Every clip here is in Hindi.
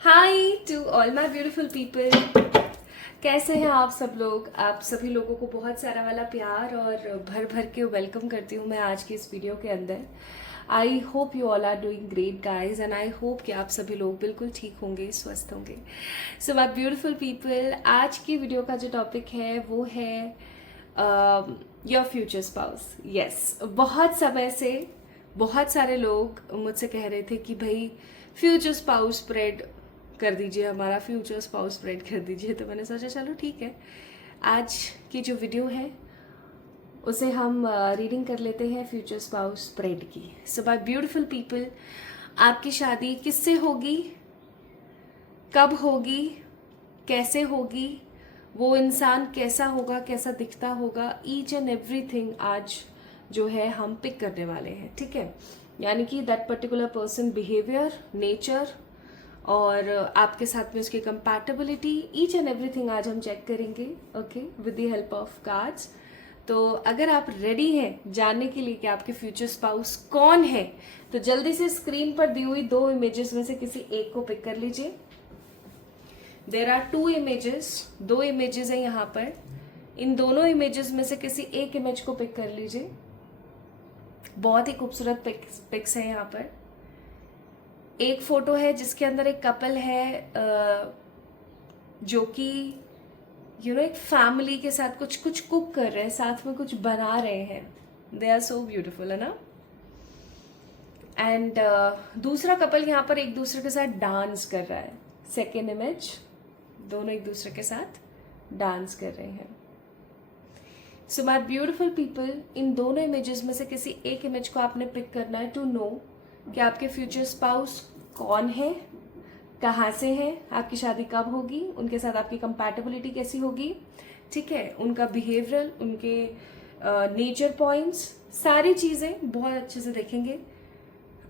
Hi to all my beautiful people. कैसे हैं आप सब लोग। आप सभी लोगों को बहुत सारा वाला प्यार और भर भर के वेलकम करती हूँ मैं आज की इस वीडियो के अंदर। I hope you all are doing great guys and I hope कि आप सभी लोग बिल्कुल ठीक होंगे, स्वस्थ होंगे। सो माय ब्यूटीफुल पीपल, आज की वीडियो का जो टॉपिक है वो है योर फ्यूचर स्पाउस। यस, बहुत समय से बहुत सारे लोग मुझसे कह रहे थे कि भाई फ्यूचर स्पाउस स्प्रेड कर दीजिए, हमारा फ्यूचर स्पाउस स्प्रेड कर दीजिए। तो मैंने सोचा चलो ठीक है, आज की जो वीडियो है उसे हम रीडिंग कर लेते हैं फ्यूचर स्पाउस स्प्रेड की। सो माय ब्यूटीफुल पीपल, आपकी शादी किससे होगी, कब होगी, कैसे होगी, वो इंसान कैसा होगा, कैसा दिखता होगा, ईच एंड एवरीथिंग आज जो है हम पिक करने वाले हैं। ठीक है, यानी कि that particular person behaviour, nature और आपके साथ में उसकी कंपैटिबिलिटी, ईच एंड एवरीथिंग आज हम चेक करेंगे। Okay, with the help of cards. तो अगर आप रेडी हैं जानने के लिए कि आपके फ्यूचर स्पाउस कौन है, तो जल्दी से स्क्रीन पर दी हुई दो इमेजेस में से किसी एक को पिक कर लीजिए। देर आर टू इमेजेस, दो इमेजेस हैं यहाँ पर। इन दोनों इमेजेस में से किसी एक इमेज को पिक कर लीजिए। बहुत ही खूबसूरत पिक्स है यहाँ पर। एक फोटो है जिसके अंदर एक कपल है जो कि एक फैमिली के साथ कुछ कुछ कुक कर रहे हैं, साथ में कुछ बना रहे हैं। दे आर सो ब्यूटिफुल, है ना। एंड दूसरा कपल यहाँ पर एक दूसरे के साथ डांस कर रहा है। सेकेंड इमेज, दोनों एक दूसरे के साथ डांस कर रहे हैं। सो माय ब्यूटिफुल पीपल, इन दोनों इमेजेस में से किसी एक इमेज को आपने पिक करना है टू नो कि आपके फ्यूचर स्पाउस कौन है, कहाँ से है, आपकी शादी कब होगी, उनके साथ आपकी कंपैटिबिलिटी कैसी होगी। ठीक है, उनका बिहेवियरल, उनके नेचर पॉइंट्स, सारी चीज़ें बहुत अच्छे से देखेंगे।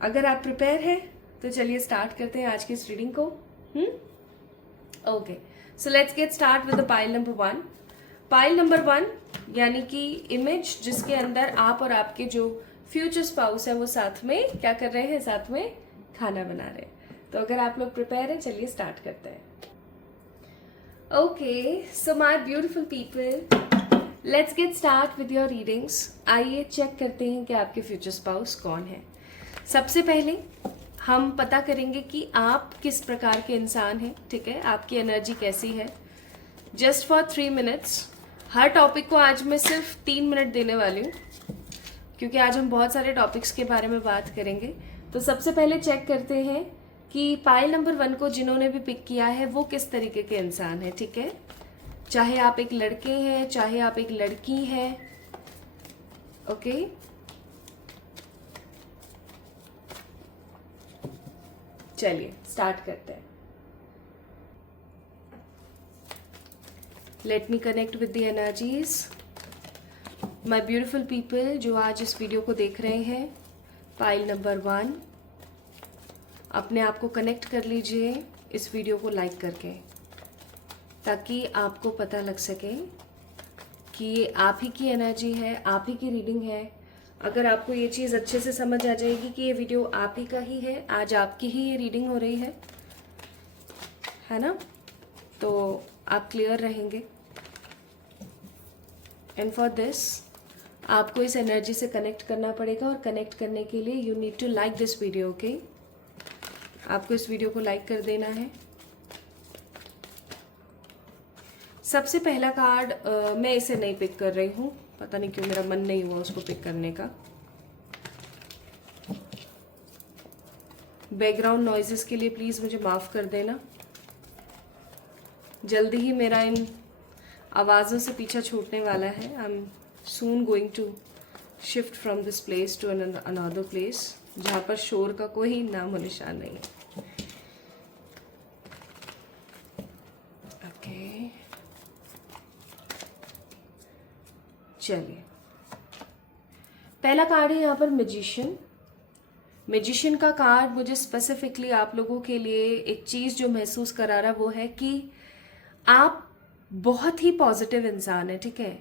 अगर आप प्रिपेयर हैं तो चलिए स्टार्ट करते हैं आज की इस रीडिंग को। Okay, so let's get start with the pile number 1। Pile number 1 यानी कि इमेज जिसके अंदर आप और आपके जो फ्यूचर स्पाउस है वो साथ में क्या कर रहे हैं, साथ में खाना बना रहे हैं। तो अगर आप लोग प्रिपेयर हैं चलिए स्टार्ट करते हैं। Okay, so my beautiful people, let's get start with your readings. आइए चेक करते हैं कि आपके फ्यूचर स्पाउस कौन है। सबसे पहले हम पता करेंगे कि आप किस प्रकार के इंसान हैं। ठीक है, आपकी एनर्जी कैसी है। Just for 3 minutes. Her topic को आज मैं सिर्फ 3 मिनट देने वाली हूँ क्योंकि आज हम बहुत सारे टॉपिक्स के बारे में बात करेंगे। तो सबसे पहले चेक करते हैं कि पाइल नंबर 1 को जिन्होंने भी पिक किया है वो किस तरीके के इंसान है। ठीक है, चाहे आप एक लड़के हैं, चाहे आप एक लड़की हैं। ओके, चलिए स्टार्ट करते हैं। Let me connect with the energies. My beautiful people जो आज इस वीडियो को देख रहे हैं, पाइल नंबर 1, अपने आप को कनेक्ट कर लीजिए इस वीडियो को लाइक करके, ताकि आपको पता लग सके कि ये आप ही की एनर्जी है, आप ही की रीडिंग है। अगर आपको ये चीज़ अच्छे से समझ आ जाएगी कि ये वीडियो आप ही का ही है, आज आपकी ही ये रीडिंग हो रही है ना, तो आप क्लियर रहेंगे। एंड फॉर दिस आपको इस एनर्जी से कनेक्ट करना पड़ेगा, और कनेक्ट करने के लिए you need to like this video. Okay, आपको इस वीडियो को लाइक कर देना है। सबसे पहला कार्ड मैं इसे नहीं पिक कर रही हूँ, पता नहीं क्यों मेरा मन नहीं हुआ उसको पिक करने का। बैकग्राउंड नॉइजेस के लिए प्लीज़ मुझे माफ़ कर देना। जल्दी ही मेरा इन आवाज़ों से पीछा छूटने वाला है। I am soon going to shift from this place to another place जहाँ पर शोर का कोई नाम और निशान नहीं है। ओके, चलिए, पहला कार्ड है यहाँ पर मैजिशियन। मैजिशियन का कार्ड मुझे स्पेसिफिकली आप लोगों के लिए एक चीज़ जो महसूस करा रहा वो है कि आप बहुत ही पॉजिटिव इंसान है। ठीक है,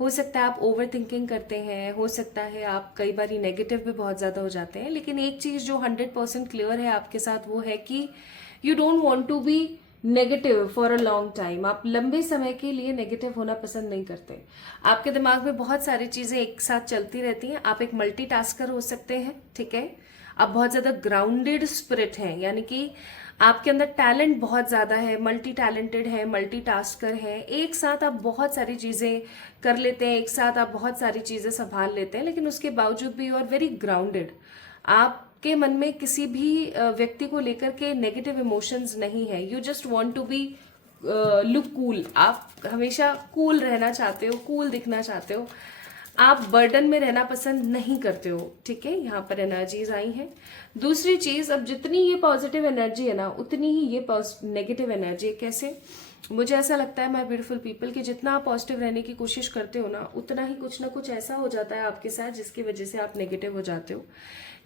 हो सकता है आप ओवर थिंकिंग करते हैं, हो सकता है आप कई बार नेगेटिव भी बहुत ज़्यादा हो जाते हैं, लेकिन एक चीज़ जो 100% क्लियर है आपके साथ वो है कि you don't want to be negative for a long time. आप लंबे समय के लिए नेगेटिव होना पसंद नहीं करते। आपके दिमाग में बहुत सारी चीज़ें एक साथ चलती रहती हैं। आप एक मल्टीटास्कर हो सकते हैं, ठीक है। आप बहुत ज़्यादा ग्राउंडेड स्पिरिट हैं, यानी कि आपके अंदर टैलेंट बहुत ज़्यादा है, मल्टी टैलेंटेड है, मल्टीटास्कर है। एक साथ आप बहुत सारी चीज़ें कर लेते हैं, एक साथ आप बहुत सारी चीज़ें संभाल लेते हैं, लेकिन उसके बावजूद भी यू आर वेरी ग्राउंडेड। आपके मन में किसी भी व्यक्ति को लेकर के नेगेटिव इमोशंस नहीं है। You just want to be look cool. आप हमेशा कूल रहना चाहते हो, कूल दिखना चाहते हो। आप बर्डन में रहना पसंद नहीं करते हो, ठीक है। यहाँ पर एनर्जीज आई हैं। दूसरी चीज, अब जितनी ये पॉजिटिव एनर्जी है ना, उतनी ही ये नेगेटिव एनर्जी है। कैसे? मुझे ऐसा लगता है माय ब्यूटीफुल पीपल कि जितना आप पॉजिटिव रहने की कोशिश करते हो ना, उतना ही कुछ ना कुछ ऐसा हो जाता है आपके साथ जिसकी वजह से आप नेगेटिव हो जाते हो।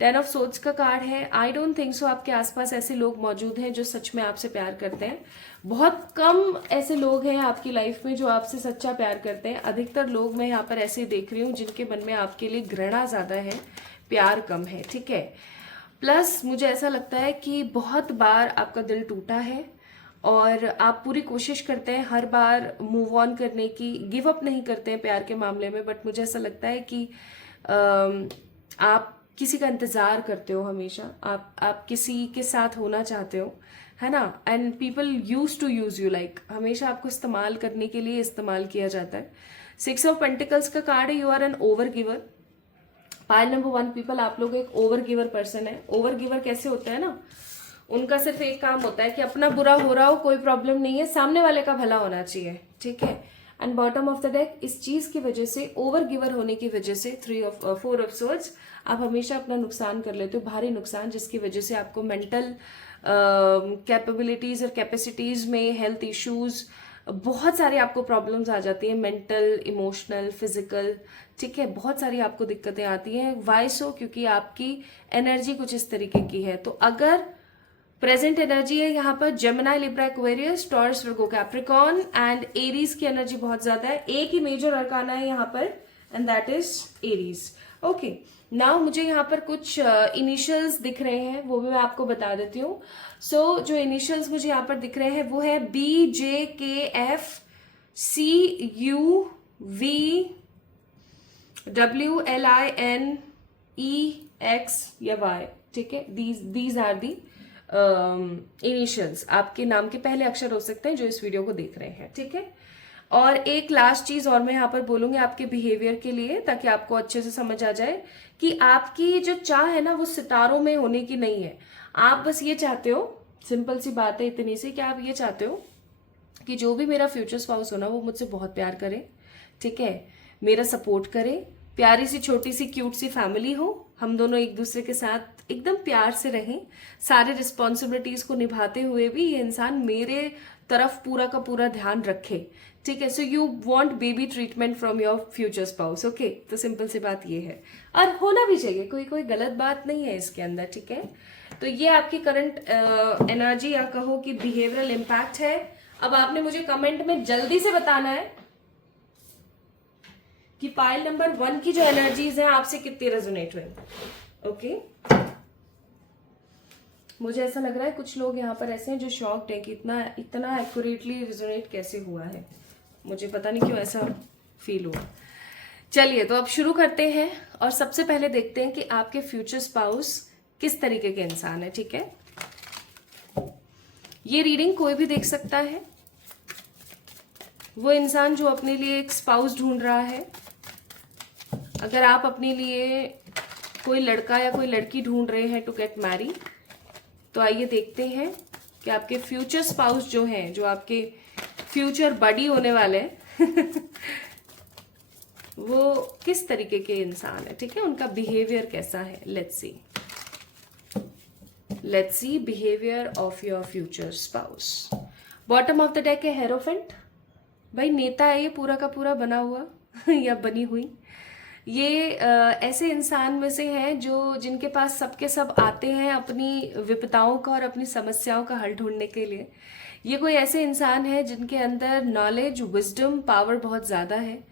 10 ऑफ सोर्ड्स का कार्ड है। आई डोंट थिंक सो आपके आसपास ऐसे लोग मौजूद हैं जो सच में आपसे प्यार करते हैं। बहुत कम ऐसे लोग हैं आपकी लाइफ में जो आपसे सच्चा प्यार करते हैं। अधिकतर लोग मैं यहाँ पर ऐसे देख रही हूँ जिनके मन में आपके लिए घृणा ज्यादा है, प्यार कम है, ठीक है। प्लस मुझे ऐसा लगता है कि बहुत बार आपका दिल टूटा है और आप पूरी कोशिश करते हैं हर बार मूव ऑन करने की, गिव अप नहीं करते हैं प्यार के मामले में। बट मुझे ऐसा लगता है कि आप किसी का इंतजार करते हो हमेशा। आप किसी के साथ होना चाहते हो, है ना। And people use to use you, like हमेशा आपको इस्तेमाल करने के लिए इस्तेमाल किया जाता है। 6 ऑफ पेंटिकल्स का कार्ड है। You are an over giver. Pile number 1 people, आप लोग एक ओवर गिवर पर्सन है। ओवर गिवर कैसे होता है ना, उनका सिर्फ एक काम होता है कि अपना बुरा हो रहा हो कोई प्रॉब्लम नहीं है, सामने वाले का भला होना चाहिए, ठीक है। And bottom of the deck, इस चीज की वजह से, ओवर गिवर होने की वजह से 4 ऑफ सोर्ड्स, आप हमेशा अपना नुकसान कर लेते हो, भारी नुकसान, जिसकी वजह से आपको मेंटल कैपेबिलिटीज और कैपेसिटीज में हेल्थ इश्यूज, बहुत सारी आपको प्रॉब्लम्स आ जाती हैं, मेंटल, इमोशनल, फिजिकल, ठीक है। बहुत सारी आपको दिक्कतें आती हैं। वाई सो? क्योंकि आपकी एनर्जी कुछ इस तरीके की है। तो अगर प्रेजेंट एनर्जी है यहाँ पर Gemini, Libra, Aquarius, taurus, Virgo, Capricorn and Aries की एनर्जी बहुत ज्यादा है। एक ही मेजर अरकाना है यहाँ पर and that is Aries. Okay, now मुझे यहाँ पर कुछ इनिशियल्स दिख रहे हैं, वो भी मैं आपको बता देती हूँ। सो जो इनिशियल्स मुझे यहाँ पर दिख रहे हैं वो है BJKFCUVWLINEX या Y, ठीक है। These are the initials. आपके नाम के पहले अक्षर हो सकते हैं जो इस वीडियो को देख रहे हैं, ठीक है। और एक लास्ट चीज और मैं यहाँ पर बोलूंगी आपके बिहेवियर के लिए, ताकि आपको अच्छे से समझ आ जाए कि आपकी जो चाह है ना वो सितारों में होने की नहीं है। आप बस ये चाहते हो, सिंपल सी बात है इतनी सी, कि आप ये चाहते हो कि जो भी मेरा फ्यूचर स्पाउस हो ना वो मुझसे बहुत प्यार करे, ठीक है, मेरा सपोर्ट करे, प्यारी सी छोटी सी क्यूट सी फैमिली हो, हम दोनों एक दूसरे के साथ एकदम प्यार से रहें, सारे रिस्पॉन्सिबिलिटीज को निभाते हुए भी ये इंसान मेरे तरफ पूरा का पूरा ध्यान रखे, ठीक है। So you want baby treatment from your future spouse, okay. तो सिंपल सी बात ये है, और होना भी चाहिए, कोई गलत बात नहीं है इसके अंदर, ठीक है। तो ये आपकी करंट एनर्जी या कहो कि बिहेवियरल इम्पैक्ट है। अब आपने मुझे कमेंट में जल्दी से बताना है कि पाइल नंबर 1 की जो एनर्जीज हैं आपसे कितनी रेजोनेट हुए, ओके। मुझे ऐसा लग रहा है कुछ लोग यहाँ पर ऐसे हैं जो शॉक्ड हैं कि इतना एक्यूरेटली रेजोनेट कैसे हुआ है। मुझे पता नहीं क्यों ऐसा फील हुआ। चलिए, तो अब शुरू करते हैं और सबसे पहले देखते हैं कि आपके फ्यूचर स्पाउस किस तरीके के इंसान है, ठीक है। ये रीडिंग कोई भी देख सकता है। वो इंसान जो अपने लिए एक स्पाउस ढूंढ रहा है, अगर आप अपने लिए कोई लड़का या कोई लड़की ढूंढ रहे हैं टू गेट मैरी, तो आइए देखते हैं कि आपके फ्यूचर स्पाउस जो हैं, जो आपके फ्यूचर बडी होने वाले हैं वो किस तरीके के इंसान है, ठीक है, उनका बिहेवियर कैसा है। Let's see behaviour of your future spouse. Bottom of the deck है हेरोफेंट। भाई नेता है ये पूरा का पूरा बना हुआ या बनी हुई। ये ऐसे इंसान में से हैं जिनके पास सबके सब आते हैं अपनी विपदाओं का और अपनी समस्याओं का हल ढूंढने के लिए। ये कोई ऐसे इंसान है जिनके अंदर नॉलेज, विजडम, पावर बहुत ज़्यादा है।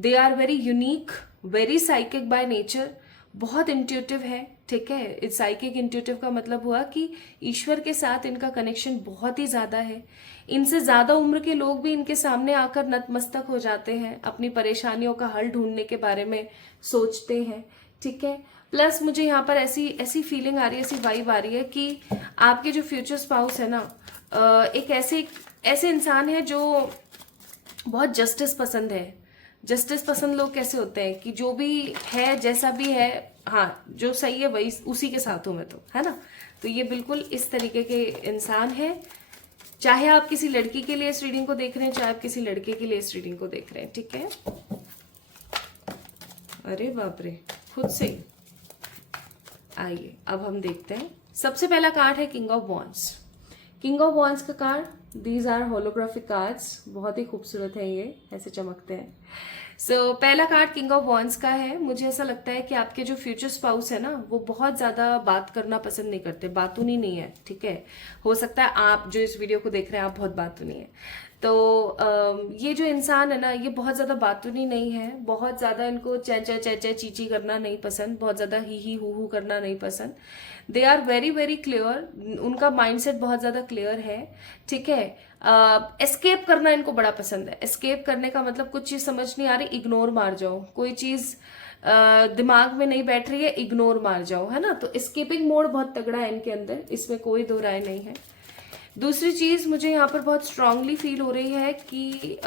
They are very unique, very psychic by nature, बहुत इंट्यूटिव है, ठीक है। इस साइकिक इंट्यूटिव का मतलब हुआ कि ईश्वर के साथ इनका कनेक्शन बहुत ही ज्यादा है। इनसे ज्यादा उम्र के लोग भी इनके सामने आकर नतमस्तक हो जाते हैं, अपनी परेशानियों का हल ढूंढने के बारे में सोचते हैं, ठीक है। प्लस मुझे यहाँ पर ऐसी ऐसी फीलिंग आ रही है, ऐसी वाइब आ रही है कि आपके जो फ्यूचर स्पाउस है ना, एक ऐसे इंसान है जो बहुत जस्टिस पसंद है। जस्टिस पसंद लोग कैसे होते हैं कि जो भी है, जैसा भी है, हाँ जो सही है वही, उसी के साथ हूं मैं, तो है ना। तो ये बिल्कुल इस तरीके के इंसान है। चाहे आप किसी लड़की के लिए इस रीडिंग को देख रहे हैं, चाहे आप किसी लड़के के लिए इस रीडिंग को देख रहे हैं, ठीक है। अरे बाप रे, खुद से ही। आइए अब हम देखते हैं। सबसे पहला कार्ड है king of wands. King of wands का card, these are holographic cards, बहुत ही खूबसूरत है, ये ऐसे चमकते हैं। सो पहला कार्ड किंग ऑफ वॉन्ड्स का है। मुझे ऐसा लगता है कि आपके जो फ्यूचर स्पाउस है ना, वो बहुत ज्यादा बात करना पसंद नहीं करते, बातूनी नहीं है, ठीक है। हो सकता है आप जो इस वीडियो को देख रहे हैं आप बहुत बातूनी है, तो ये जो इंसान है ना, ये बहुत ज्यादा बातूनी नहीं है, बहुत ज्यादा इनको चे चीची करना नहीं पसंद, बहुत ज्यादा ही हु करना नहीं पसंद। They are very very clear, उनका माइंडसेट बहुत ज्यादा क्लियर है, ठीक है। एस्केप करना इनको बड़ा पसंद है। एस्केप करने का मतलब कुछ चीज समझ नहीं आ रही, इग्नोर मार जाओ, कोई चीज दिमाग में नहीं बैठ रही है, इग्नोर मार जाओ, है ना। तो एस्केपिंग मोड बहुत तगड़ा है इनके अंदर, इसमें कोई दो राय नहीं है। दूसरी चीज मुझे यहाँ पर बहुत स्ट्रांगली फील हो रही है कि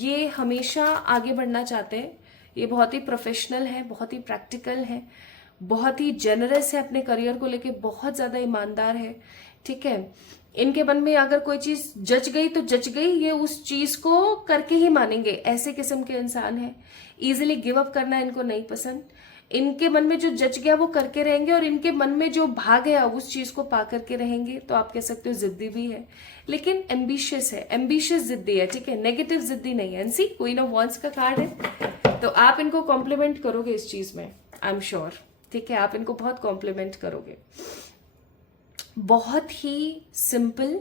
ये हमेशा आगे बढ़ना चाहते हैं। ये बहुत ही प्रोफेशनल है, बहुत ही प्रैक्टिकल है, बहुत ही जेनरस है, अपने करियर को लेके बहुत ज्यादा ईमानदार है, ठीक है। इनके मन में अगर कोई चीज जच गई तो जच गई, ये उस चीज को करके ही मानेंगे, ऐसे किस्म के इंसान है। इजिली गिव अप करना इनको नहीं पसंद। इनके मन में जो जच गया वो करके रहेंगे, और इनके मन में जो भाग गया उस चीज को पा करके रहेंगे। तो आप कह सकते हो जिद्दी भी है, लेकिन एम्बिशियस है, एम्बिशियस जिद्दी है, ठीक है, नेगेटिव जिद्दी नहीं है। एनसी क्वीन ऑफ वॉन्ड्स का कार्ड है, तो आप इनको कॉम्प्लीमेंट करोगे इस चीज में, आई एम श्योर, ठीक है। आप इनको बहुत कॉम्प्लीमेंट करोगे। बहुत ही सिंपल,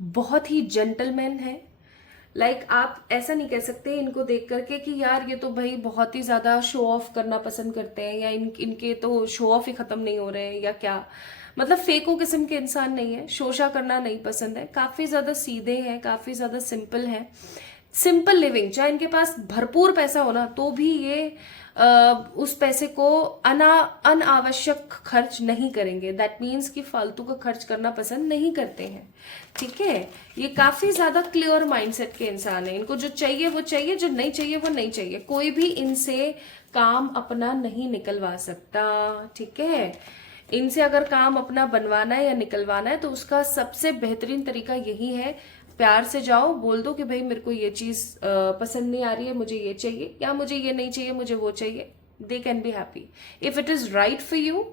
बहुत ही जेंटलमैन है। लाइक आप ऐसा नहीं कह सकते इनको देख करके कि यार ये तो भाई बहुत ही ज्यादा शो ऑफ करना पसंद करते हैं, या इनके तो शो ऑफ ही खत्म नहीं हो रहे हैं, या क्या, मतलब फेको किस्म के इंसान नहीं है, शोशा करना नहीं पसंद है, काफी ज्यादा सीधे हैं, काफी ज्यादा सिंपल है। सिंपल लिविंग, चाहे इनके पास भरपूर पैसा हो ना, तो भी ये उस पैसे को अनावश्यक खर्च नहीं करेंगे। दैट मीन्स कि फालतू का खर्च करना पसंद नहीं करते हैं, ठीक है। ये काफी ज्यादा क्लियर माइंडसेट के इंसान है। इनको जो चाहिए वो चाहिए, जो नहीं चाहिए वो नहीं चाहिए। कोई भी इनसे काम अपना नहीं निकलवा सकता, ठीक है। इनसे अगर काम अपना बनवाना है या निकलवाना है तो उसका सबसे बेहतरीन तरीका यही है, प्यार से जाओ, बोल दो कि भाई मेरे को ये चीज पसंद नहीं आ रही है, मुझे ये चाहिए, या मुझे ये नहीं चाहिए, मुझे वो चाहिए। They can be happy if it is right for you,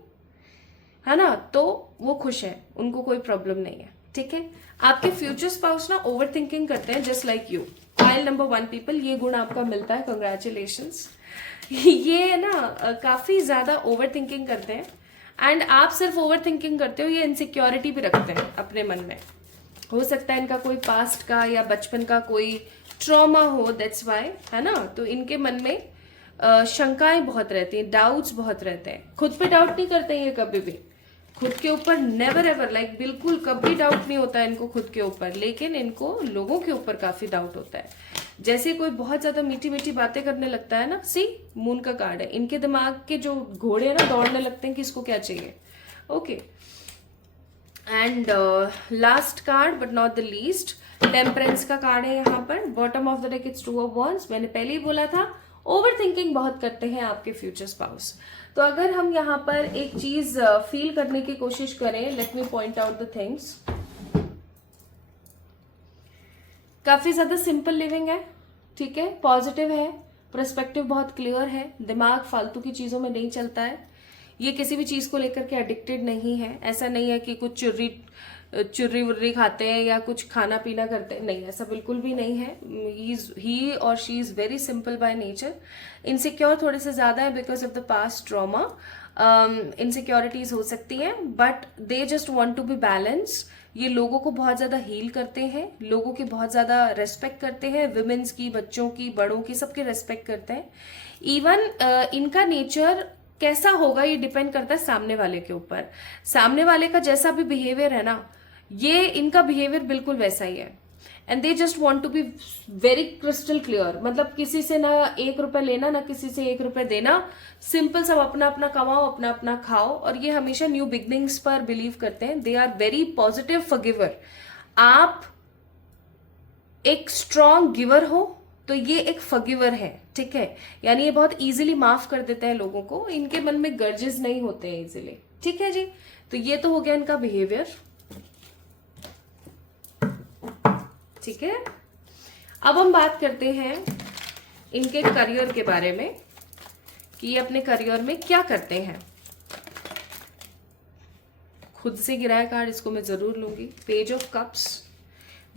है ना। तो वो खुश है, उनको कोई प्रॉब्लम नहीं है, ठीक है। आपके फ्यूचर स्पाउस ना ओवर थिंकिंग करते हैं, just like you. Pile number 1 people, ये गुण आपका मिलता है, कंग्रेचुलेशंस। ये ना काफी ज्यादा ओवर थिंकिंग करते हैं, एंड आप सिर्फ ओवर थिंकिंग करते हो, ये इनसिक्योरिटी भी रखते हैं अपने मन में। हो सकता है इनका कोई पास्ट का या बचपन का कोई ट्रॉमा हो, दैट्स वाई, है ना। तो इनके मन में शंकाएं बहुत रहती हैं, डाउट्स बहुत रहते हैं। खुद पे डाउट नहीं करते हैं ये कभी भी, खुद के ऊपर नेवर एवर, लाइक बिल्कुल कभी डाउट नहीं होता है इनको खुद के ऊपर, लेकिन इनको लोगों के ऊपर काफी डाउट होता है। जैसे कोई बहुत ज्यादा मीठी मीठी बातें करने लगता है ना, सी मून का कार्ड है, इनके दिमाग के जो घोड़े हैं ना दौड़ने लगते हैं कि इसको क्या चाहिए, okay. And last card but not the least, temperance का कार्ड है यहाँ पर। Bottom of the deck it's 2 of wands. मैंने पहले ही बोला था ओवर थिंकिंग बहुत करते हैं आपके फ्यूचर स्पाउस। तो अगर हम यहाँ पर एक चीज फील करने की कोशिश करें, let me point out the things. काफी ज्यादा सिंपल लिविंग है, ठीक है, पॉजिटिव है, पर्सपेक्टिव बहुत क्लियर है, दिमाग फालतू की चीजों में नहीं चलता है। ये किसी भी चीज को लेकर के एडिक्टेड नहीं है। ऐसा नहीं है कि कुछ चुर्री वुर्री खाते हैं या कुछ खाना पीना करते हैं, नहीं, ऐसा बिल्कुल भी नहीं है। ही और she is very simple by nature. Insecure थोड़े से ज्यादा है because of the past trauma, insecurities हो सकती हैं, but they just want to be balance. ये लोगों को बहुत ज्यादा हील करते हैं, लोगों की बहुत ज्यादा रेस्पेक्ट करते हैं, विमेन्स की, बच्चों की, बड़ों की, सबकी रेस्पेक्ट करते हैं। इवन इनका नेचर कैसा होगा ये डिपेंड करता है सामने वाले के ऊपर। सामने वाले का जैसा भी बिहेवियर है ना, ये इनका बिहेवियर बिल्कुल वैसा ही है। And they just want to be very crystal clear, मतलब किसी से ना 1 रुपए लेना ना किसी से 1 रुपए देना, सिंपल, सब अपना अपना कमाओ, अपना अपना खाओ। और ये हमेशा न्यू बिगनिंग्स पर बिलीव करते हैं। They are very positive forgiver. आप एक स्ट्रॉन्ग गिवर हो तो ये एक फॉरगिवर है, ठीक है, यानी ये बहुत इजीली माफ कर देते हैं लोगों को, इनके मन में गर्जेस नहीं होते हैं इजीली, ठीक है जी। तो ये तो हो गया इनका बिहेवियर, ठीक है। अब हम बात करते हैं इनके करियर के बारे में कि ये अपने करियर में क्या करते हैं। खुद से गिराया कार्ड, इसको मैं जरूर लूंगी। Page of cups,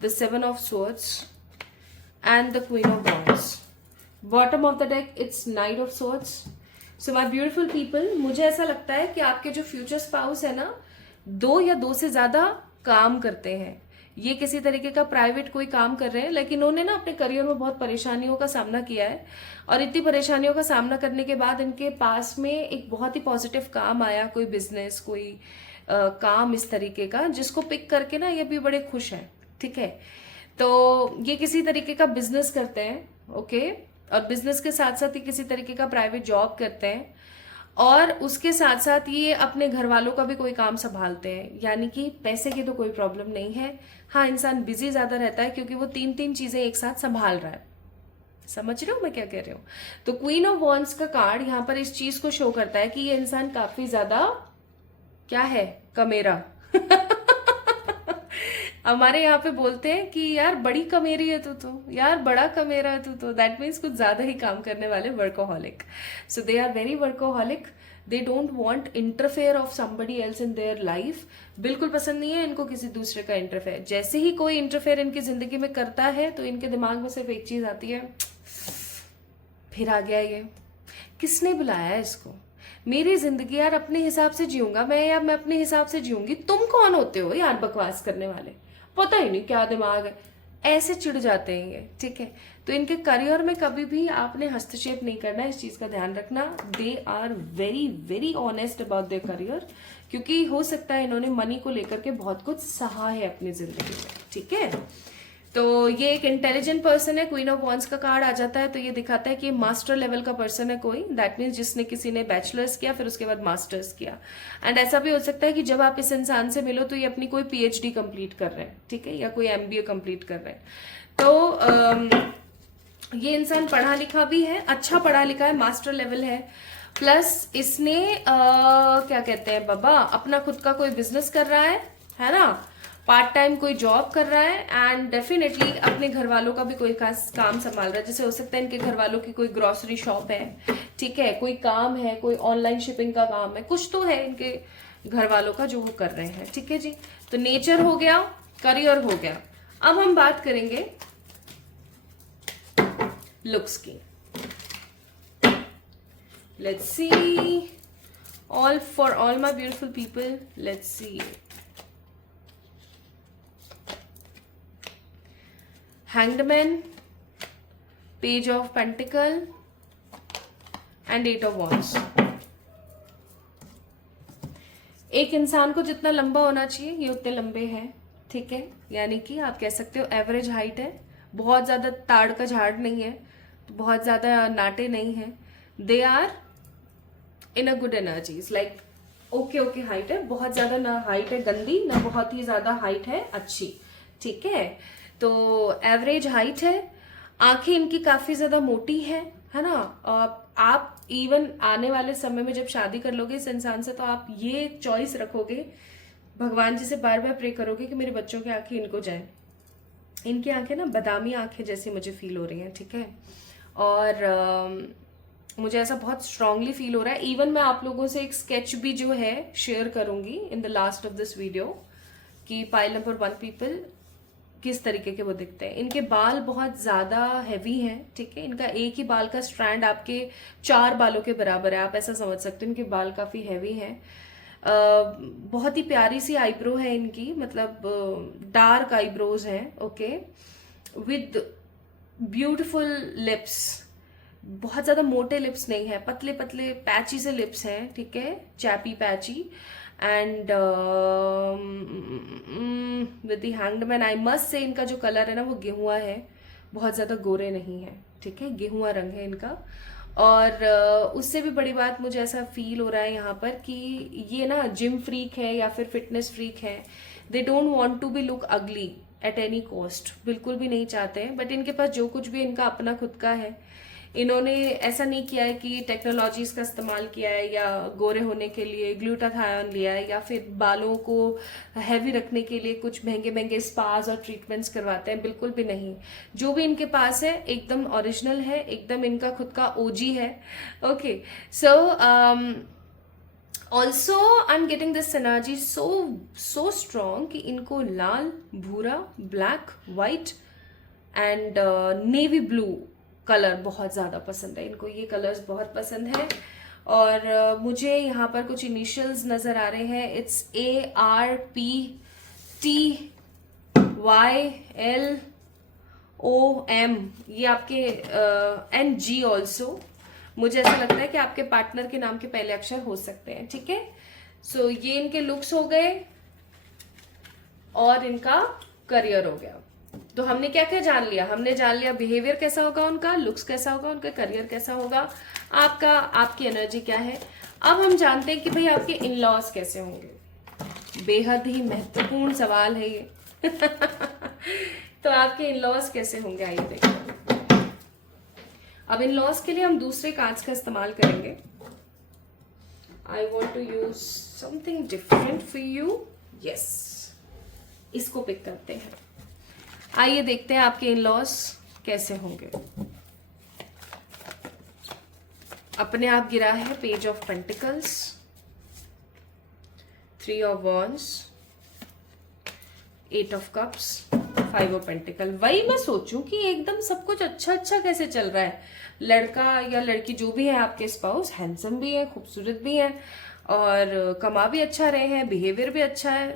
the 7 of swords and the Queen of Wands. Bottom of the deck, it's Knight of Swords. So my beautiful people, मुझे ऐसा लगता है कि आपके जो फ्यूचर स्पाउस है ना, 2 या 2 से ज्यादा काम करते हैं। ये किसी तरीके का प्राइवेट कोई काम कर रहे हैं, लेकिन इन्होंने ना अपने करियर में बहुत परेशानियों का सामना किया है, और इतनी परेशानियों का सामना करने के बाद इनके पास में एक बहुत ही पॉजिटिव काम आया, कोई बिजनेस, कोई काम इस तरीके का, जिसको पिक करके ना ये भी बड़े खुश हैं, ठीक है। तो ये किसी तरीके का बिजनेस करते हैं, ओके, और बिजनेस के साथ साथ ये किसी तरीके का प्राइवेट जॉब करते हैं, और उसके साथ साथ ये अपने घर वालों का भी कोई काम संभालते हैं, यानी कि पैसे की तो कोई प्रॉब्लम नहीं है। हाँ, इंसान बिजी ज्यादा रहता है क्योंकि वो 3 चीजें एक साथ संभाल रहा है। समझ रहे हो मैं क्या कह रही हूँ? तो क्वीन ऑफ वॉन्ड्स का कार्ड यहाँ पर इस चीज को शो करता है कि ये इंसान काफी ज्यादा क्या है, कमेरा। हमारे यहाँ पे बोलते हैं कि यार बड़ी कमेरी है तू तो, यार बड़ा कमेरा है तू तो, दैट मीन्स कुछ ज्यादा ही काम करने वाले, workaholic. So they are very workaholic. They don't want interfere of somebody else in their life. बिल्कुल पसंद नहीं है इनको किसी दूसरे का इंटरफेयर। जैसे ही कोई इंटरफेयर इनकी जिंदगी में करता है तो इनके दिमाग में सिर्फ एक चीज आती है, फिर आ गया ये, किसने बुलाया है इसको, मेरी जिंदगी यार अपने हिसाब से जीऊंगा मैं, या मैं अपने हिसाब से जीऊंगी, तुम कौन होते हो यार बकवास करने वाले, पता ही नहीं क्या दिमाग है, ऐसे चिढ़ जाते हैं ये, ठीक है। तो इनके करियर में कभी भी आपने हस्तक्षेप नहीं करना है, इस चीज का ध्यान रखना। They are very very honest about their career, क्योंकि हो सकता है इन्होंने मनी को लेकर के बहुत कुछ सहा है अपनी जिंदगी में, ठीक है। तो ये एक इंटेलिजेंट पर्सन है। क्वीन ऑफ वॉन्ड्स का कार्ड आ जाता है तो ये दिखाता है कि मास्टर लेवल का पर्सन है कोई, दैट मीन्स जिसने किसी ने बैचलर्स किया फिर उसके बाद मास्टर्स किया। एंड ऐसा भी हो सकता है कि जब आप इस इंसान से मिलो तो ये अपनी कोई पीएचडी कंप्लीट कर रहे हैं, ठीक है, या कोई एमबीए कंप्लीट कर रहे हैं। तो ये इंसान पढ़ा लिखा भी है, अच्छा पढ़ा लिखा है, मास्टर लेवल है, प्लस इसने क्या कहते हैं बाबा, अपना खुद का कोई बिजनेस कर रहा है ना, पार्ट टाइम कोई जॉब कर रहा है, एंड डेफिनेटली अपने घर वालों का भी कोई खास काम संभाल रहा है। जैसे हो सकता है इनके घर वालों की कोई ग्रोसरी शॉप है, ठीक है, कोई काम है, कोई ऑनलाइन शिपिंग का काम है, कुछ तो है इनके घर वालों का जो वो कर रहे हैं, ठीक है जी। तो नेचर हो गया, करियर हो गया। अब हम बात करेंगे लुक्स की। Let's see, all for all my beautiful people, let's see. Hanged Man, Page of Pentacle and 8 of Wands। एक इंसान को जितना लंबा होना चाहिए ये उतने लंबे हैं, ठीक है, यानी कि आप कह सकते हो एवरेज हाइट है, बहुत ज्यादा ताड़ का झाड़ नहीं है, बहुत ज्यादा नाटे नहीं है। They are in a good energies, like okay height है, बहुत ज्यादा ना हाइट है गंदी, ना बहुत ही ज्यादा हाइट है अच्छी, ठीक है। तो एवरेज हाइट है, आंखें इनकी काफी ज्यादा मोटी है ना। आप इवन आने वाले समय में जब शादी कर लोगे इस इंसान से तो आप ये चॉइस रखोगे, भगवान जी से बार बार प्रे करोगे कि मेरे बच्चों की आंखें इनको जाएं। इनकी आंखें ना बादामी आंखें जैसी मुझे फील हो रही हैं, ठीक है, और मुझे ऐसा बहुत स्ट्रांगली फील हो रहा है। इवन मैं आप लोगों से एक स्केच भी जो है शेयर करूंगी in the last of this video, कि पाइल नंबर 1 पीपल किस तरीके के वो दिखते हैं। इनके बाल बहुत ज्यादा हैवी हैं, ठीक है। इनका एक ही बाल का स्ट्रैंड आपके 4 बालों के बराबर है, आप ऐसा समझ सकते हो। इनके बाल काफी हैवी हैं। बहुत ही प्यारी सी आईब्रो है इनकी, मतलब डार्क आईब्रोज हैं, ओके, विद ब्यूटिफुल लिप्स। बहुत ज्यादा मोटे लिप्स नहीं है, पतले पतले पैची से लिप्स हैं, ठीक है, chappy patchy. And with the hanged I must say इनका जो कलर है ना वो गेहुआ है, बहुत ज्यादा गोरे नहीं है, ठीक है, गेहुआ रंग है इनका। और उससे भी बड़ी बात मुझे ऐसा फील हो रहा है यहाँ पर कि ये ना जिम फ्रीक है या फिर फिटनेस फ्रीक है। They don't want to be look ugly at any cost, बिल्कुल भी नहीं चाहते हैं। बट इनके पास जो कुछ भी इनका अपना खुद का है, इन्होंने ऐसा नहीं किया है कि टेक्नोलॉजीज का इस्तेमाल किया है या गोरे होने के लिए ग्लूटाथायोन लिया है या फिर बालों को हैवी रखने के लिए कुछ महंगे महंगे स्पास और ट्रीटमेंट्स करवाते हैं, बिल्कुल भी नहीं। जो भी इनके पास है एकदम ओरिजिनल है, एकदम इनका खुद का ओजी है, okay. So also I am getting this energy so strong कि इनको लाल, भूरा, black, white and navy blue colour बहुत ज़्यादा पसंद है इनको। ये कलर्स बहुत पसंद है। और मुझे यहाँ पर कुछ इनिशियल्स नज़र आ रहे हैं। इट्स ARPTYLOM, ये आपके NG ऑल्सो। मुझे ऐसा लगता है कि आपके पार्टनर के नाम के पहले अक्षर हो सकते हैं, ठीक है। सो ये इनके लुक्स हो गए और इनका करियर हो गया। तो हमने क्या क्या जान लिया? हमने जान लिया बिहेवियर कैसा होगा उनका, लुक्स कैसा होगा उनका, करियर कैसा होगा आपका, आपकी एनर्जी क्या है। अब हम जानते हैं कि भाई आपके इन लॉज कैसे होंगे। बेहद ही महत्वपूर्ण सवाल है ये। तो आपके इन लॉज कैसे होंगे, आइए देखते हैं। अब इन लॉज के लिए हम दूसरे कांच का इस्तेमाल करेंगे। I want to use something different for you. Yes, इसको पिक करते हैं। आइए देखते हैं आपके इन लॉज कैसे होंगे। अपने आप गिरा है page of pentacles, 3 of wands, 8 of cups, 5 of pentacle. वही मैं सोचूं कि एकदम सब कुछ अच्छा अच्छा कैसे चल रहा है। लड़का या लड़की जो भी है आपके स्पाउस हैंडसम भी है, खूबसूरत भी है और कमा भी अच्छा रहे हैं, बिहेवियर भी अच्छा है।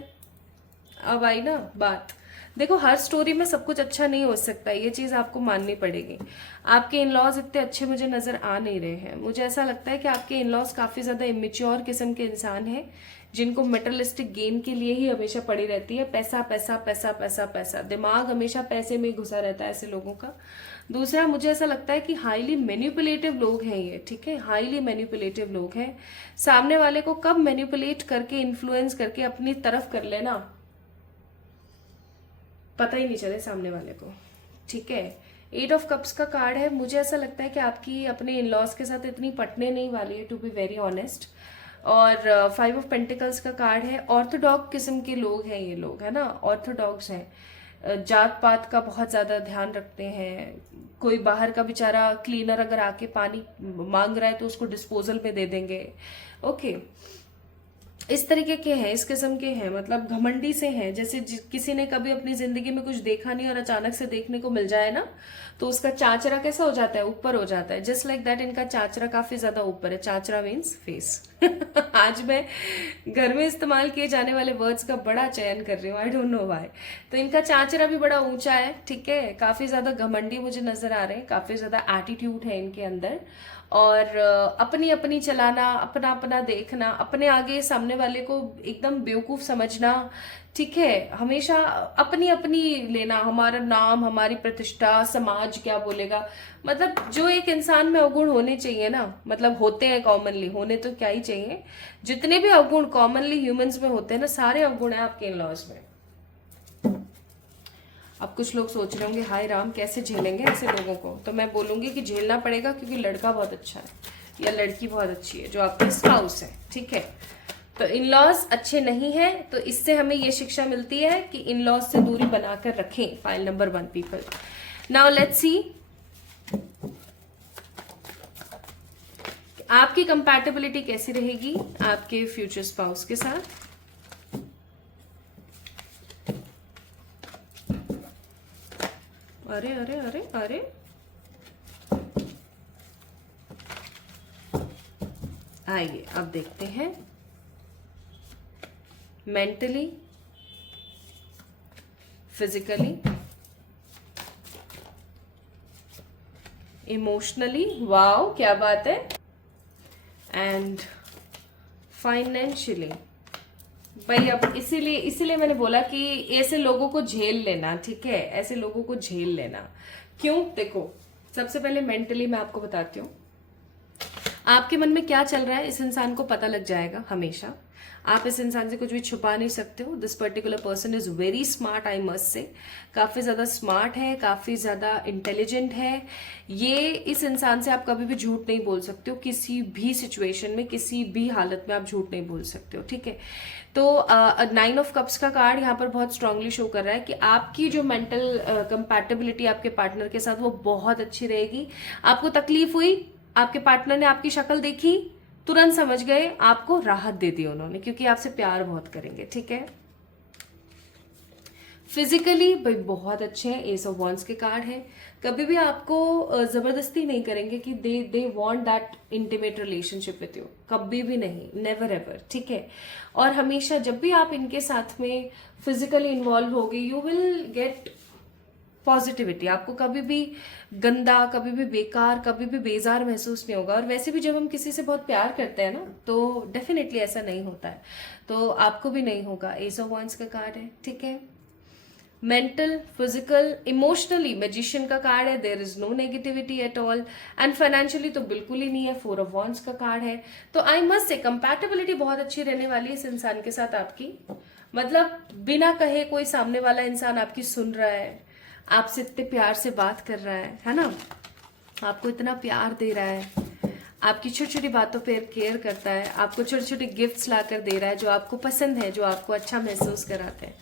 अब आई ना बात, देखो हर स्टोरी में सब कुछ अच्छा नहीं हो सकता, ये चीज आपको माननी पड़ेगी। आपके इन लॉज इतने अच्छे मुझे नजर आ नहीं रहे हैं। मुझे ऐसा लगता है कि आपके इन लॉज काफी ज्यादा इमेच्योर किस्म के इंसान हैं, जिनको मेटलिस्टिक गेन के लिए ही हमेशा पड़ी रहती है। पैसा पैसा पैसा पैसा पैसा, दिमाग हमेशा पैसे में घुसा रहता है ऐसे लोगों का। दूसरा, मुझे ऐसा लगता है कि हाईली मैनिपुलेटिव लोग हैं ये, ठीक है, हाईली मैनिपुलेटिव लोग हैं। सामने वाले को कब मैनिपुलेट करके इन्फ्लुएंस करके अपनी तरफ कर लेना पता ही नहीं चले सामने वाले को, ठीक है। 8 ऑफ कप्स का कार्ड है। मुझे ऐसा लगता है कि आपकी अपने इन लॉज के साथ इतनी पटने नहीं वाली है, टू बी वेरी ऑनेस्ट। और 5 ऑफ पेंटिकल्स का कार्ड है। ऑर्थोडॉक्स किस्म के लोग हैं ये लोग, है ना, ऑर्थोडॉक्स हैं। जात पात का बहुत ज्यादा ध्यान रखते हैं। कोई बाहर का बेचारा क्लीनर अगर आके पानी मांग रहा है तो उसको डिस्पोजल में दे देंगे, ओके। इस तरीके के हैं, इस किस्म के हैं, मतलब घमंडी से हैं। जैसे किसी ने कभी अपनी जिंदगी में कुछ देखा नहीं और अचानक से देखने को मिल जाए ना, तो उसका चाचरा कैसा हो जाता है, ऊपर हो जाता है। जस्ट लाइक दैट इनका चाचरा काफी ज्यादा ऊपर है। चाचरा मीन्स फेस। आज मैं घर में इस्तेमाल किए जाने वाले वर्ड्स का बड़ा चयन कर रही हूँ, आई डोंट नो व्हाई। तो इनका चाचरा भी बड़ा ऊंचा है, ठीक है। काफी ज्यादा घमंडी मुझे नजर आ रहे हैं, काफी ज्यादा एटीट्यूड है इनके अंदर। और अपनी अपनी चलाना, अपना अपना देखना, अपने आगे सामने वाले को एकदम बेवकूफ समझना, ठीक है। हमेशा अपनी अपनी लेना, हमारा नाम, हमारी प्रतिष्ठा, समाज क्या बोलेगा। मतलब जो एक इंसान में अवगुण होने चाहिए ना, मतलब होते हैं कॉमनली, होने तो क्या ही चाहिए, जितने भी अवगुण कॉमनली ह्यूमंस में होते हैं ना, सारे अवगुण है आपके इन लॉज में। अब कुछ लोग सोच रहे होंगे हाय राम कैसे झेलेंगे ऐसे लोगों को, तो मैं बोलूंगी कि झेलना पड़ेगा, क्योंकि लड़का बहुत अच्छा है या लड़की बहुत अच्छी है जो आपके स्पाउस है, ठीक है। तो इन लॉज अच्छे नहीं है, तो इससे हमें ये शिक्षा मिलती है कि इन लॉज से दूरी बनाकर रखें। File number 1 people. Now let's see आपकी कंपैटिबिलिटी कैसी रहेगी आपके फ्यूचर स्पाउस के साथ। अरे अरे अरे अरे, आइए अब देखते हैं। मेंटली, फिजिकली, इमोशनली, वाओ क्या बात है, एंड फाइनेंशियली। भाई अब इसीलिए इसीलिए मैंने बोला कि ऐसे लोगों को झेल लेना, ठीक है, ऐसे लोगों को झेल लेना। क्यों? देखो, सबसे पहले मेंटली मैं आपको बताती हूँ, आपके मन में क्या चल रहा है इस इंसान को पता लग जाएगा हमेशा। आप इस इंसान से कुछ भी छुपा नहीं सकते हो। This particular person is very smart, I must से। काफी ज्यादा स्मार्ट है, काफी ज्यादा इंटेलिजेंट है। ये इस इंसान से आप कभी भी झूठ नहीं बोल सकते हो, किसी भी सिचुएशन में, किसी भी हालत में आप झूठ नहीं बोल सकते हो, ठीक है। तो 9 ऑफ कप्स का कार्ड यहाँ पर बहुत स्ट्रांगली शो कर रहा है कि आपकी जो मेंटल कंपैटिबिलिटी आपके पार्टनर के साथ वो बहुत अच्छी रहेगी। आपको तकलीफ हुई, आपके पार्टनर ने आपकी शक्ल देखी, तुरंत समझ गए, आपको राहत दे दी उन्होंने, क्योंकि आपसे प्यार बहुत करेंगे, ठीक है। फिजिकली भाई बहुत अच्छे हैं, एस ऑफ वॉन्ड्स के कार्ड है। कभी भी आपको जबरदस्ती नहीं करेंगे कि they want that intimate relationship with you, कभी भी नहीं, नेवर एवर, ठीक है। और हमेशा जब भी आप इनके साथ में फिजिकली इन्वॉल्व होगे, यू विल गेट पॉजिटिविटी। आपको कभी भी गंदा, कभी भी बेकार, कभी भी बेजार महसूस नहीं होगा। और वैसे भी जब हम किसी से बहुत प्यार करते हैं ना, तो डेफिनेटली ऐसा नहीं होता है, तो आपको भी नहीं होगा। एस ऑफ वॉन्ड्स का कार्ड है, ठीक है। मेंटल, फिजिकल, इमोशनली मैजिशियन का कार्ड है, there is no negativity at all. And financially तो बिल्कुल ही नहीं है, 4 ऑफ वॉन्ड्स का कार्ड है। तो आई मस्ट से कंपैटिबिलिटी बहुत अच्छी रहने वाली है इस इंसान के साथ आपकी। मतलब बिना कहे कोई सामने वाला इंसान आपकी सुन रहा है, आपसे इतने प्यार से बात कर रहा है ना, आपको इतना प्यार दे रहा है, आपकी छोटी छोटी बातों पे केयर करता है, आपको छोटे छोटे गिफ्ट्स ला कर दे रहा है जो आपको पसंद है, जो आपको अच्छा महसूस कराते हैं।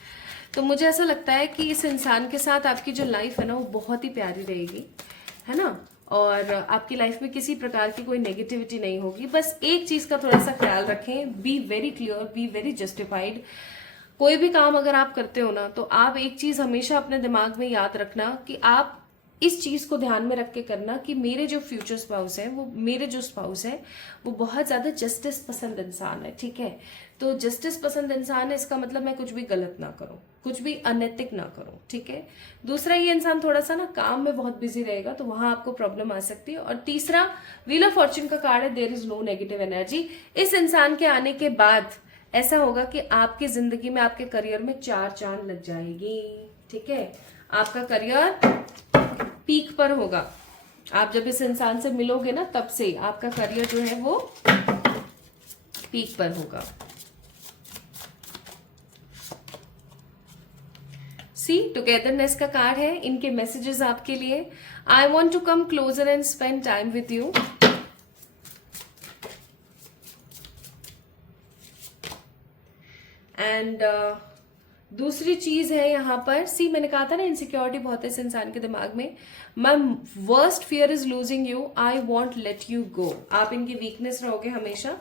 तो मुझे ऐसा लगता है कि इस इंसान के साथ आपकी जो लाइफ है ना, वो बहुत ही प्यारी रहेगी, है ना। और आपकी लाइफ में किसी प्रकार की कोई नेगेटिविटी नहीं होगी। बस एक चीज का थोड़ा सा ख्याल रखें, be very clear, be very justified. कोई भी काम अगर आप करते हो ना, तो आप एक चीज हमेशा अपने दिमाग में याद रखना कि आप इस चीज को ध्यान में रख के करना कि मेरे जो फ्यूचर स्पाउस है, वो मेरे जो स्पाउस है वो बहुत ज्यादा जस्टिस पसंद इंसान है, ठीक है। तो जस्टिस पसंद इंसान है, इसका मतलब मैं कुछ भी गलत ना करूं, कुछ भी अनैतिक ना करूं, ठीक है। दूसरा, ये इंसान थोड़ा सा ना काम में बहुत बिजी रहेगा, तो वहां आपको प्रॉब्लम आ सकती है। और तीसरा, व्हील ऑफ फॉर्च्यून का कार्ड है, there is no negative energy. इस इंसान के आने के बाद ऐसा होगा कि आपकी जिंदगी में, आपके करियर में 4 चांद लग जाएगी, ठीक है। आपका करियर पीक पर होगा। आप जब इस इंसान से मिलोगे ना, तब से आपका करियर जो है वो पीक पर होगा। सी, टुगेदरनेस का कार्ड है, इनके मैसेजेस आपके लिए। I want to come closer and spend time with you. And दूसरी चीज है यहाँ पर, सी मैंने कहा था ना इनसिक्योरिटी बहुत है इस इंसान के दिमाग में। माई worst fear is losing you, I won't let you go. आप इनकी वीकनेस रहोगे हमेशा।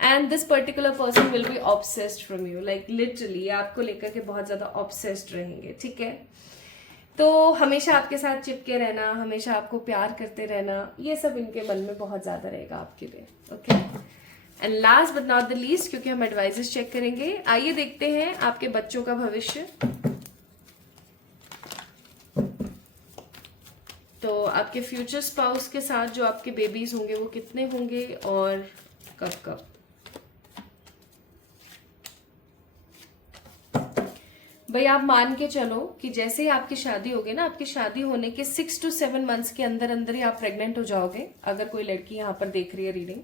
And this particular person will be obsessed from you, like literally आपको लेकर के बहुत ज्यादा ऑब्सेस्ड रहेंगे, ठीक है। तो हमेशा आपके साथ चिपके रहना, हमेशा आपको प्यार करते रहना, ये सब इनके मन में बहुत ज्यादा रहेगा आपके लिए, okay. And last but not the least, क्योंकि हम एडवाइजेस चेक करेंगे, आइए देखते हैं आपके बच्चों का भविष्य। तो आपके फ्यूचर स्पाउस के साथ जो आपके बेबीज होंगे वो कितने होंगे और कब कब। भाई आप मान के चलो कि जैसे ही आपकी शादी होगी ना, आपकी शादी होने के 6 to 7 मंथ्स के अंदर अंदर ही आप प्रेग्नेंट हो जाओगे, अगर कोई लड़की यहाँ पर देख रही है रीडिंग।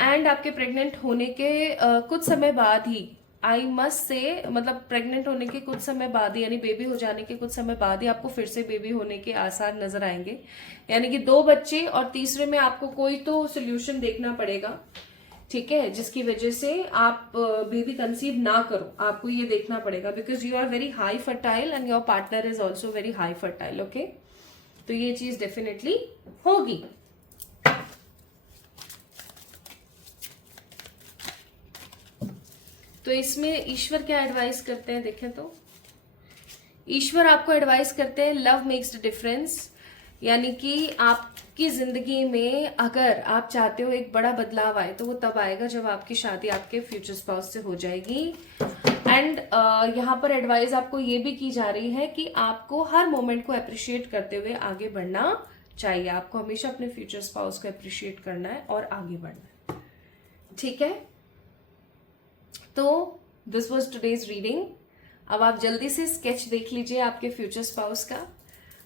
एंड आपके प्रेग्नेंट होने के कुछ समय बाद ही, आई मस्ट से, मतलब प्रेग्नेंट होने के कुछ समय बाद ही, यानी बेबी हो जाने के कुछ समय बाद ही आपको फिर से बेबी होने के आसार नजर आएंगे। यानी कि 2 बच्चे, और तीसरे में आपको कोई तो सोल्यूशन देखना पड़ेगा, ठीक है, जिसकी वजह से आप बेबी कंसीव ना करो। आपको ये देखना पड़ेगा, because you are very high fertile and your partner is also very high fertile, okay. तो ये चीज डेफिनेटली होगी। तो इसमें ईश्वर क्या एडवाइस करते हैं देखें तो, ईश्वर आपको एडवाइस करते हैं लव मेक्स द डिफरेंस, यानी कि आपकी जिंदगी में अगर आप चाहते हो एक बड़ा बदलाव आए तो वो तब आएगा जब आपकी शादी आपके फ्यूचर स्पाउस से हो जाएगी। एंड यहाँ पर एडवाइस आपको ये भी की जा रही है कि आपको हर मोमेंट को अप्रिशिएट करते हुए आगे बढ़ना चाहिए। आपको हमेशा अपने फ्यूचर स्पाउस को अप्रिशिएट करना है और आगे बढ़ना है, ठीक है। तो दिस वॉज टुडेज रीडिंग। अब आप जल्दी से स्केच देख लीजिए आपके फ्यूचर स्पाउस का।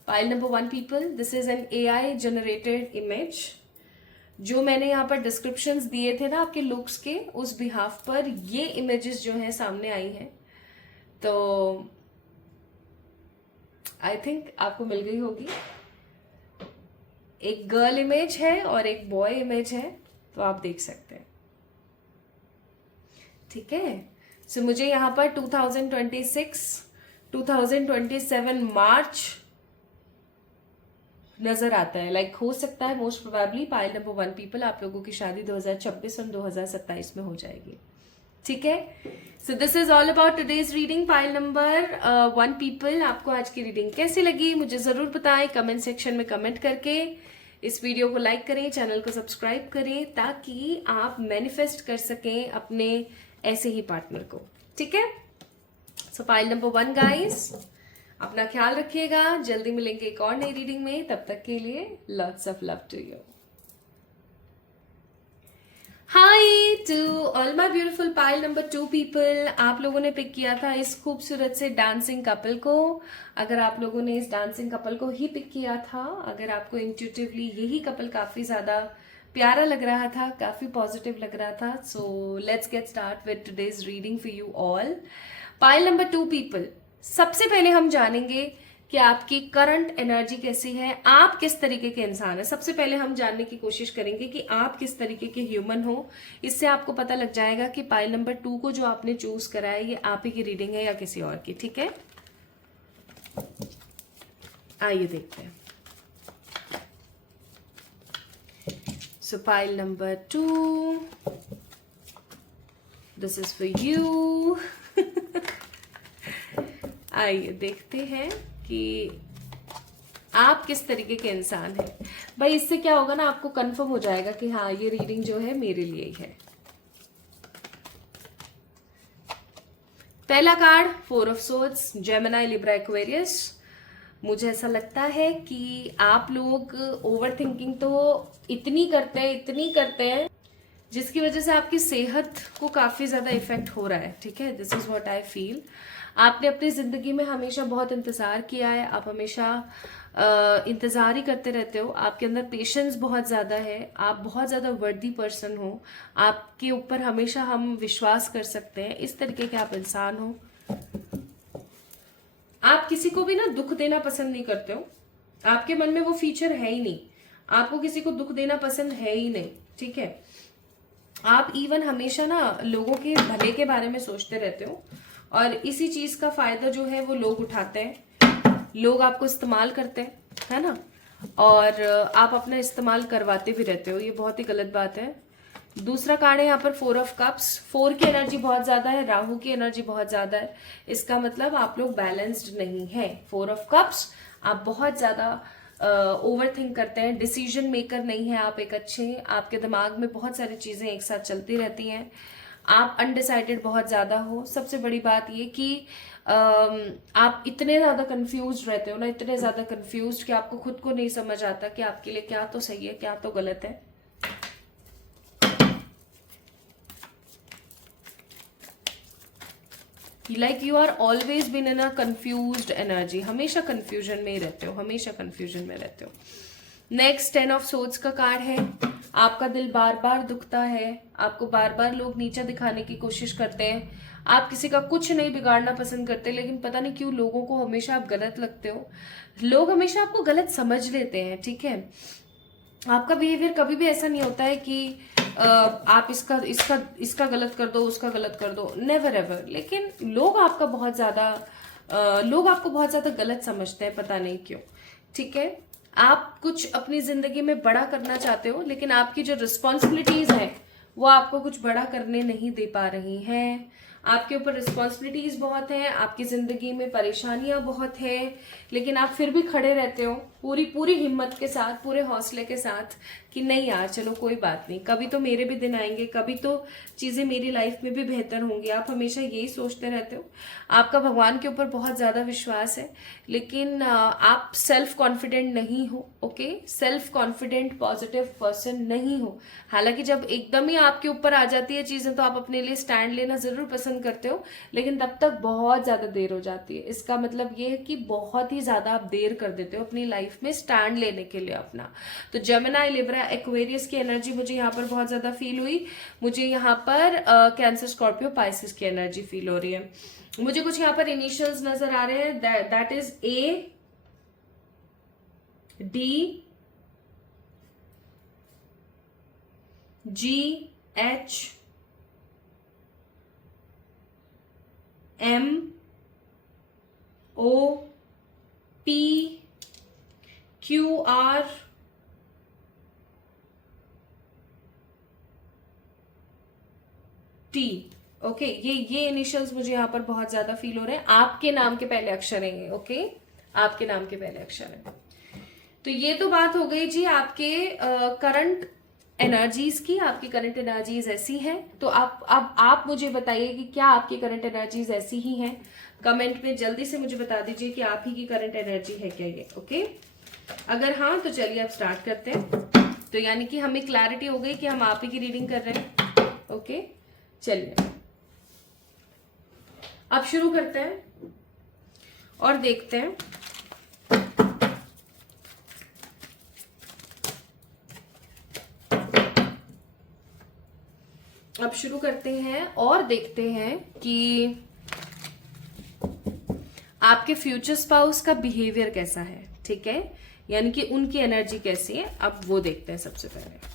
Pile number 1 people, this is an AI generated image. जो मैंने यहाँ पर डिस्क्रिप्शंस दिए थे ना आपके लुक्स के, उस बिहाफ पर ये इमेजेस जो हैं सामने आई हैं, तो आई थिंक आपको मिल गई होगी। एक गर्ल इमेज है और एक बॉय इमेज है, तो आप देख सकते हैं, ठीक है। सो मुझे यहाँ पर 2027 मार्च नजर आता है। लाइक हो सकता है most probably pile number 1 people आप लोगों की शादी 2026 और 2027 में हो जाएगी, ठीक है। So this is all about today's reading. Pile number 1 people, आपको आज की रीडिंग कैसी लगी मुझे जरूर बताएं कमेंट सेक्शन में कमेंट करके। इस वीडियो को लाइक करें, चैनल को सब्सक्राइब करें, ताकि आप मैनिफेस्ट कर सकें अपने ऐसे ही पार्टनर को, ठीक है। सो पाइल नंबर 1 गाइस, अपना ख्याल रखिएगा। जल्दी मिलेंगे एक और नई रीडिंग में, तब तक के लिए lots of love to you. Hi to all my beautiful pile number 2 people. आप लोगों ने पिक किया था इस खूबसूरत से डांसिंग कपल को। अगर आप लोगों ने इस डांसिंग कपल को ही पिक किया था, अगर आपको इंट्यूटिवली यही कपल काफी ज्यादा प्यारा लग रहा था, काफी पॉजिटिव लग रहा था, so let's get start with today's reading for you all. Pile number 2 people, सबसे पहले हम जानेंगे कि आपकी करंट एनर्जी कैसी है, आप किस तरीके के इंसान हैं। सबसे पहले हम जानने की कोशिश करेंगे कि आप किस तरीके के ह्यूमन हो। इससे आपको पता लग जाएगा कि पाइल नंबर 2 को जो आपने चूज करा है ये आप ही की रीडिंग है या किसी और की, ठीक है। आइए देखते हैं। सो pile number 2, this is for you. आइए देखते हैं कि आप किस तरीके के इंसान हैं। भाई इससे क्या होगा ना, आपको कंफर्म हो जाएगा कि हाँ ये रीडिंग जो है मेरे लिए ही है। पहला card 4 of swords, Gemini, Libra, Aquarius. मुझे ऐसा लगता है कि आप लोग ओवर थिंकिंग तो इतनी करते हैं जिसकी वजह से आपकी सेहत को काफी ज्यादा इफेक्ट हो रहा है, ठीक है। This is what I feel. आपने अपनी जिंदगी में हमेशा बहुत इंतजार किया है, आप हमेशा इंतजार ही करते रहते हो। आपके अंदर पेशेंस बहुत ज्यादा है, आप बहुत ज्यादा वर्दी पर्सन हो, आपके ऊपर हमेशा हम विश्वास कर सकते हैं, इस तरीके के आप इंसान हो। आप किसी को भी ना दुख देना पसंद नहीं करते हो, आपके मन में वो फीचर है ही नहीं, आपको किसी को दुख देना पसंद है ही नहीं, ठीक है। आप इवन हमेशा ना लोगों के भले के बारे में सोचते रहते हो, और इसी चीज का फायदा जो है वो लोग उठाते हैं, लोग आपको इस्तेमाल करते हैं, है ना, और आप अपना इस्तेमाल करवाते भी रहते हो, ये बहुत ही गलत बात है। दूसरा कार्ड है यहाँ पर 4 ऑफ कप्स। 4 की एनर्जी बहुत ज्यादा है, राहु की एनर्जी बहुत ज्यादा है, इसका मतलब आप लोग बैलेंस्ड नहीं है। 4 ऑफ कप्स, आप बहुत ज्यादा ओवर थिंक करते हैं, डिसीजन मेकर नहीं है आप एक अच्छे, आपके दिमाग में बहुत सारी चीजें एक साथ चलती रहती हैं, आप अनडिसाइडेड बहुत ज्यादा हो। सबसे बड़ी बात ये कि आप इतने ज्यादा कंफ्यूज रहते हो ना, इतने ज्यादा कंफ्यूज कि आपको खुद को नहीं समझ आता कि आपके लिए क्या तो सही है क्या तो गलत है। Like you are always been in a confused energy, हमेशा कंफ्यूजन में ही रहते हो, हमेशा कंफ्यूजन में रहते हो। नेक्स्ट 10 ऑफ सोर्ड्स का कार्ड है। आपका दिल बार बार दुखता है, आपको बार बार लोग नीचा दिखाने की कोशिश करते हैं, आप किसी का कुछ नहीं बिगाड़ना पसंद करते, लेकिन पता नहीं क्यों लोगों को हमेशा आप गलत लगते हो, लोग हमेशा आपको गलत समझ लेते हैं, ठीक है। आपका बिहेवियर कभी भी ऐसा नहीं होता है कि आप इसका गलत कर दो, उसका गलत कर दो, नेवर एवर। लेकिन लोग आपको बहुत ज्यादा गलत समझते हैं, पता नहीं क्यों, ठीक है। आप कुछ अपनी जिंदगी में बड़ा करना चाहते हो, लेकिन आपकी जो रिस्पॉन्सिबिलिटीज हैं वो आपको कुछ बड़ा करने नहीं दे पा रही हैं, आपके ऊपर रिस्पॉन्सिबिलिटीज बहुत हैं, आपकी जिंदगी में परेशानियां बहुत है, लेकिन आप फिर भी खड़े रहते हो पूरी पूरी हिम्मत के साथ, पूरे हौसले के साथ कि नहीं यार चलो कोई बात नहीं, कभी तो मेरे भी दिन आएंगे, कभी तो चीजें मेरी लाइफ में भी बेहतर होंगी। आप हमेशा यही सोचते रहते हो। आपका भगवान के ऊपर बहुत ज्यादा विश्वास है, लेकिन आप सेल्फ कॉन्फिडेंट नहीं हो। Okay, self confident positive person नहीं हो। हालांकि जब एकदम ही आपके ऊपर आ जाती है चीजें तो आप अपने लिए स्टैंड लेना जरूर पसंद करते हो, लेकिन तब तक बहुत ज्यादा देर हो जाती है। इसका मतलब ये है कि बहुत ही ज्यादा आप देर कर देते हो अपनी लाइफ में स्टैंड लेने के लिए अपना। तो जेमिनी, लिब्रा, एक्वेरियस की एनर्जी मुझे यहाँ पर बहुत ज्यादा फील हुई। मुझे यहाँ पर कैंसर, स्कॉर्पियो, पाइसिस की एनर्जी फील हो रही है। मुझे कुछ यहाँ पर इनिशियल्स नजर आ रहे हैं, that is A, D, G, H, M, O, P, Q, R, T. Okay, ये इनिशियल्स मुझे यहाँ पर बहुत ज्यादा फील हो रहे हैं। आपके नाम के पहले अक्षर हैं ये। ओके, आपके नाम के पहले अक्षर है। तो ये तो बात हो गई जी आपके करंट एनर्जीज की। आपकी करंट एनर्जीज ऐसी हैं, तो अब आप मुझे बताइए कि क्या आपकी करंट एनर्जीज ऐसी ही हैं। कमेंट में जल्दी से मुझे बता दीजिए कि आप ही की करंट एनर्जी है क्या ये। ओके, अगर हाँ तो चलिए अब स्टार्ट करते हैं। तो यानी कि हमें क्लैरिटी हो गई कि हम आप ही की रीडिंग कर रहे हैं। ओके, चलिए अब शुरू करते हैं और देखते हैं। अब शुरू करते हैं और देखते हैं कि आपके फ्यूचर स्पाउस का बिहेवियर कैसा है। ठीक है, यानी कि उनकी एनर्जी कैसी है, अब वो देखते हैं सबसे पहले।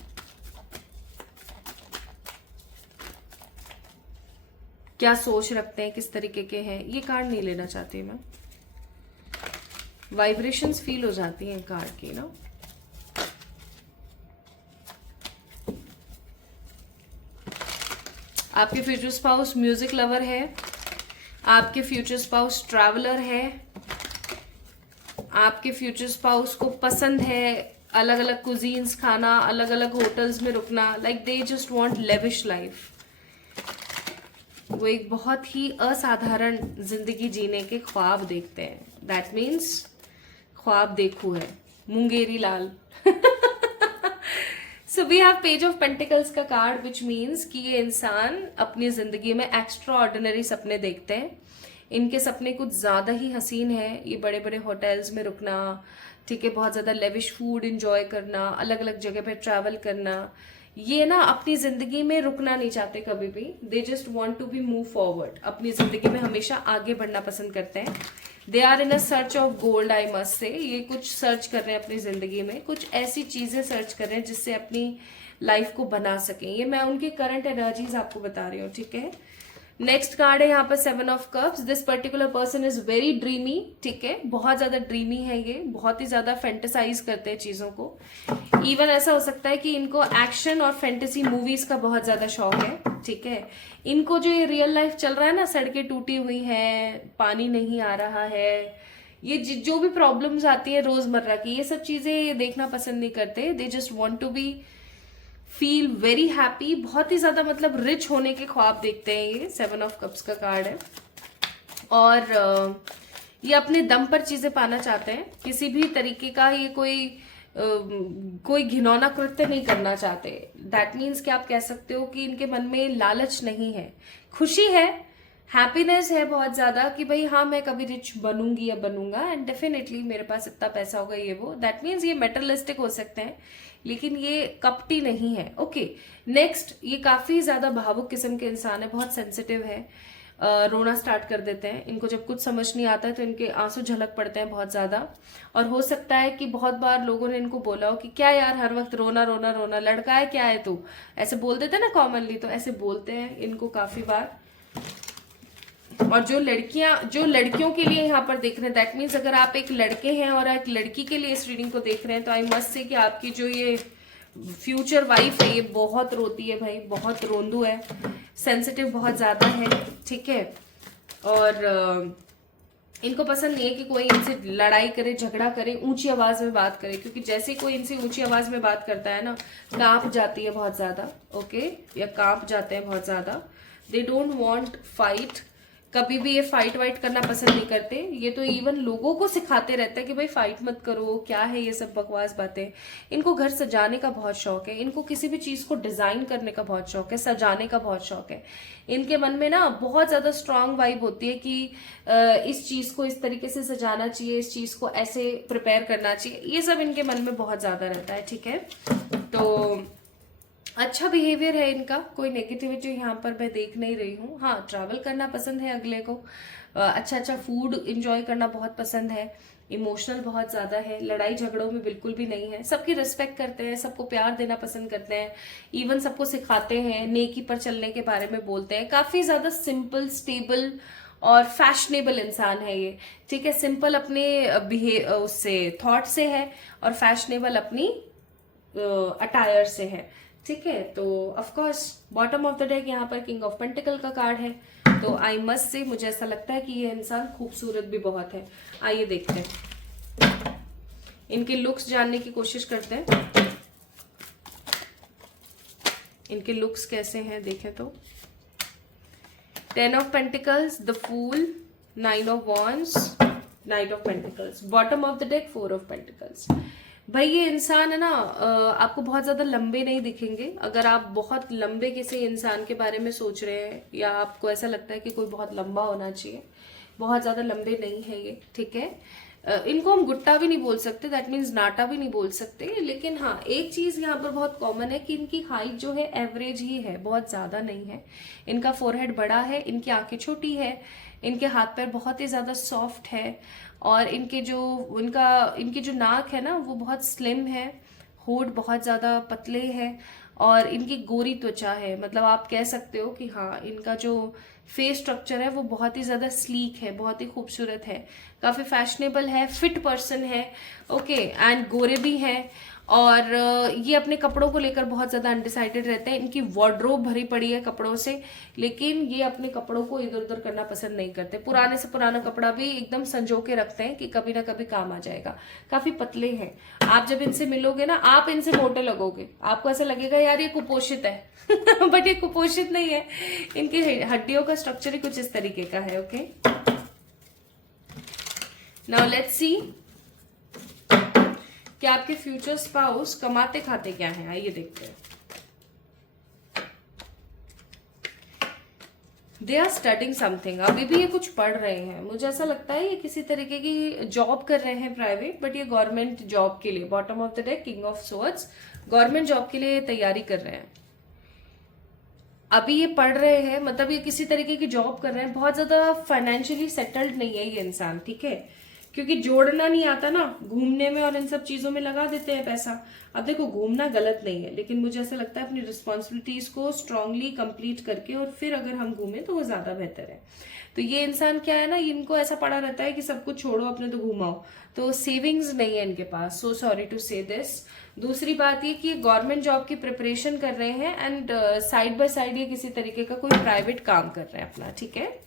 क्या सोच रखते हैं, किस तरीके के हैं। ये कार्ड नहीं लेना चाहती मैं, वाइब्रेशंस फील हो जाती हैं कार्ड की ना। आपके फ्यूचर स्पाउस म्यूजिक लवर है, आपके फ्यूचर स्पाउस ट्रैवलर है, आपके फ्यूचर स्पाउस को पसंद है अलग अलग कुजीन्स खाना, अलग अलग होटल्स में रुकना, like they just want lavish life. वो एक बहुत ही असाधारण जिंदगी जीने के ख्वाब देखते हैं। दैट मीन्स ख्वाब देखू है Mungeri Lal. So we have page of pentacles का कार्ड, विच मीन्स कि ये इंसान अपनी जिंदगी में एक्स्ट्रा ऑर्डिनरी सपने देखते हैं। इनके सपने कुछ ज्यादा ही हसीन है। ये बड़े बड़े होटल्स में रुकना, ठीक है, बहुत ज्यादा लेविश फूड एंजॉय करना, अलग अलग जगह पे ट्रैवल करना। ये ना अपनी जिंदगी में रुकना नहीं चाहते कभी भी। They just want to be move forward, अपनी जिंदगी में हमेशा आगे बढ़ना पसंद करते हैं। They are in a search of gold, I must say. ये कुछ सर्च कर रहे हैं अपनी जिंदगी में, कुछ ऐसी चीजें सर्च कर रहे हैं जिससे अपनी लाइफ को बना सकें। ये मैं उनके करंट एनर्जीज आपको बता रही हूँ। ठीक है, नेक्स्ट कार्ड है यहाँ पर 7 of cups. This particular person is very dreamy. ठीक है, बहुत ज्यादा ड्रीमी है ये, बहुत ही ज्यादा फैंटेसाइज करते हैं चीजों को। इवन ऐसा हो सकता है कि इनको एक्शन और फैंटेसी मूवीज का बहुत ज्यादा शौक है। ठीक है, इनको जो ये रियल लाइफ चल रहा है ना, सड़कें टूटी हुई हैं, पानी नहीं आ रहा है, ये जो भी प्रॉब्लम्स आती है रोजमर्रा की, ये सब चीजें ये देखना पसंद नहीं करते। They just want to be feel very happy, बहुत ही ज्यादा मतलब रिच होने के ख्वाब देखते हैं। ये 7 ऑफ कप्स का कार्ड है और ये अपने दम पर चीजें पाना चाहते हैं। किसी भी तरीके का ये कोई घिनौना कृत्य नहीं करना चाहते। दैट मीन्स कि आप कह सकते हो कि इनके मन में लालच नहीं है, खुशी है, हैप्पीनेस है बहुत ज्यादा कि भाई हाँ मैं कभी रिच बनूंगी या बनूंगा, एंड डेफिनेटली मेरे पास इतना पैसा होगा ये वो। दैट मीन्स ये मेटरलिस्टिक हो सकते हैं, लेकिन ये कपटी नहीं है। ओके, नेक्स्ट, ये काफी ज्यादा भावुक किस्म के इंसान है, बहुत सेंसिटिव है, रोना स्टार्ट कर देते हैं। इनको जब कुछ समझ नहीं आता है तो इनके आंसू झलक पड़ते हैं बहुत ज्यादा। और हो सकता है कि बहुत बार लोगों ने इनको बोला हो कि क्या यार हर वक्त रोना रोना रोना, लड़का है क्या है तू, ऐसे बोल देते ना कॉमनली, तो ऐसे बोलते हैं इनको काफी बार। और जो लड़कियों के लिए यहाँ पर देख रहे हैं, दैट मीन्स अगर आप एक लड़के हैं और एक लड़की के लिए इस रीडिंग को देख रहे हैं, तो आई मस्ट से कि आपकी जो ये फ्यूचर वाइफ है ये, बहुत रोती है भाई, बहुत रोंदू है, सेंसिटिव बहुत ज्यादा है, ठीक है। और इनको पसंद नहीं है कि कोई इनसे लड़ाई करे, झगड़ा करे, ऊंची आवाज में बात करे, क्योंकि जैसे कोई इनसे ऊंची आवाज में बात करता है ना, कांप जाती है बहुत ज्यादा, ओके, या कांप जाते हैं बहुत ज्यादा। दे डोंट वांट फाइट, कभी भी ये फाइट वाइट करना पसंद नहीं करते। ये तो इवन लोगों को सिखाते रहते हैं कि भाई फाइट मत करो, क्या है ये सब बकवास बातें। इनको घर सजाने का बहुत शौक है, इनको किसी भी चीज को डिजाइन करने का बहुत शौक है, सजाने का बहुत शौक है। इनके मन में ना बहुत ज्यादा स्ट्रांग वाइब होती है कि इस चीज को इस तरीके से सजाना चाहिए, इस चीज को ऐसे प्रिपेयर करना चाहिए, ये सब इनके मन में बहुत ज्यादा रहता है, ठीक है। तो अच्छा बिहेवियर है इनका, कोई नेगेटिविटी यहाँ पर मैं देख नहीं रही हूँ। हाँ, ट्रैवल करना पसंद है अगले को, अच्छा अच्छा फूड इंजॉय करना बहुत पसंद है, इमोशनल बहुत ज्यादा है, लड़ाई झगड़ों में बिल्कुल भी नहीं है, सबकी रिस्पेक्ट करते हैं, सबको प्यार देना पसंद करते हैं, इवन सबको सिखाते हैं, नेकी पर चलने के बारे में बोलते हैं। काफी ज्यादा सिंपल, स्टेबल और फैशनेबल इंसान है ये, ठीक है। सिंपल अपने उससे थॉट से है और फैशनेबल अपनी अटायर से है, ठीक है। तो of course bottom of the deck यहाँ पर किंग ऑफ पेंटिकल का कार्ड है, तो आई मस्ट से मुझे ऐसा लगता है कि ये इंसान खूबसूरत भी बहुत है। आइए देखते हैं, इनके लुक्स जानने की कोशिश करते हैं, इनके लुक्स कैसे हैं देखें तो। 10 of pentacles, the fool, 9 of wands, knight of pentacles, bottom of the deck 4 of pentacles. भाई ये इंसान है ना, आपको बहुत ज्यादा लंबे नहीं दिखेंगे। अगर आप बहुत लंबे किसी इंसान के बारे में सोच रहे हैं या आपको ऐसा लगता है कि कोई बहुत लंबा होना चाहिए, बहुत ज्यादा लंबे नहीं है ये, ठीक है। इनको हम गुट्टा भी नहीं बोल सकते, दैट मीन्स नाटा भी नहीं बोल सकते, लेकिन हाँ एक चीज यहाँ पर बहुत कॉमन है कि इनकी हाइट जो है एवरेज ही है, बहुत ज्यादा नहीं है। इनका फोरहेड बड़ा है, इनकी आंखें छोटी है, इनके हाथ पैर बहुत ही ज्यादा सॉफ्ट है, और इनकी जो नाक है ना वो बहुत स्लिम है, होठ बहुत ज्यादा पतले है, और इनकी गोरी त्वचा है। मतलब आप कह सकते हो कि हाँ इनका जो फेस स्ट्रक्चर है वो बहुत ही ज्यादा स्लीक है, बहुत ही खूबसूरत है, काफी फैशनेबल है, फिट पर्सन है, ओके, एंड गोरे भी हैं। और ये अपने कपड़ों को लेकर बहुत ज्यादा अनडिसाइडेड रहते हैं, इनकी वार्डरोब भरी पड़ी है कपड़ों से, लेकिन ये अपने कपड़ों को इधर उधर करना पसंद नहीं करते। पुराने से पुराना कपड़ा भी एकदम संजो के रखते हैं कि कभी ना कभी काम आ जाएगा। काफी पतले हैं, आप जब इनसे मिलोगे ना आप इनसे मोटे लगोगे, आपको ऐसा लगेगा यार ये कुपोषित है बट ये कुपोषित नहीं है, इनकी हड्डियों का स्ट्रक्चर ही कुछ इस तरीके का है, ओके। नाउ लेट्स सी कि आपके फ्यूचर स्पाउस कमाते खाते क्या है, आइए देखते हैं। दे आर स्टडिंग समथिंग, अभी भी ये कुछ पढ़ रहे हैं, मुझे ऐसा लगता है ये किसी तरीके की जॉब कर रहे हैं प्राइवेट, बट ये गवर्नमेंट जॉब के लिए, bottom of the deck king of swords, government job के लिए तैयारी कर रहे हैं। अभी ये पढ़ रहे हैं, मतलब ये किसी तरीके की जॉब कर रहे हैं, बहुत ज्यादा फाइनेंशियली सेटल्ड नहीं है ये इंसान, ठीक है, क्योंकि जोड़ना नहीं आता ना, घूमने में और इन सब चीजों में लगा देते हैं पैसा। अब देखो घूमना गलत नहीं है, लेकिन मुझे ऐसा लगता है अपनी रिस्पॉन्सिबिलिटीज को स्ट्रांगली कंप्लीट करके और फिर अगर हम घूमें तो वो ज्यादा बेहतर है। तो ये इंसान क्या है ना, इनको ऐसा पड़ा रहता है कि सब कुछ छोड़ो अपने तो घुमाओ, तो सेविंग्स नहीं है इनके पास, सो सॉरी टू से दिस। दूसरी बात ये कि गवर्नमेंट जॉब की प्रिपरेशन कर रहे हैं, एंड साइड बाय साइड ये किसी तरीके का कोई प्राइवेट काम कर रहे हैं अपना, ठीक है।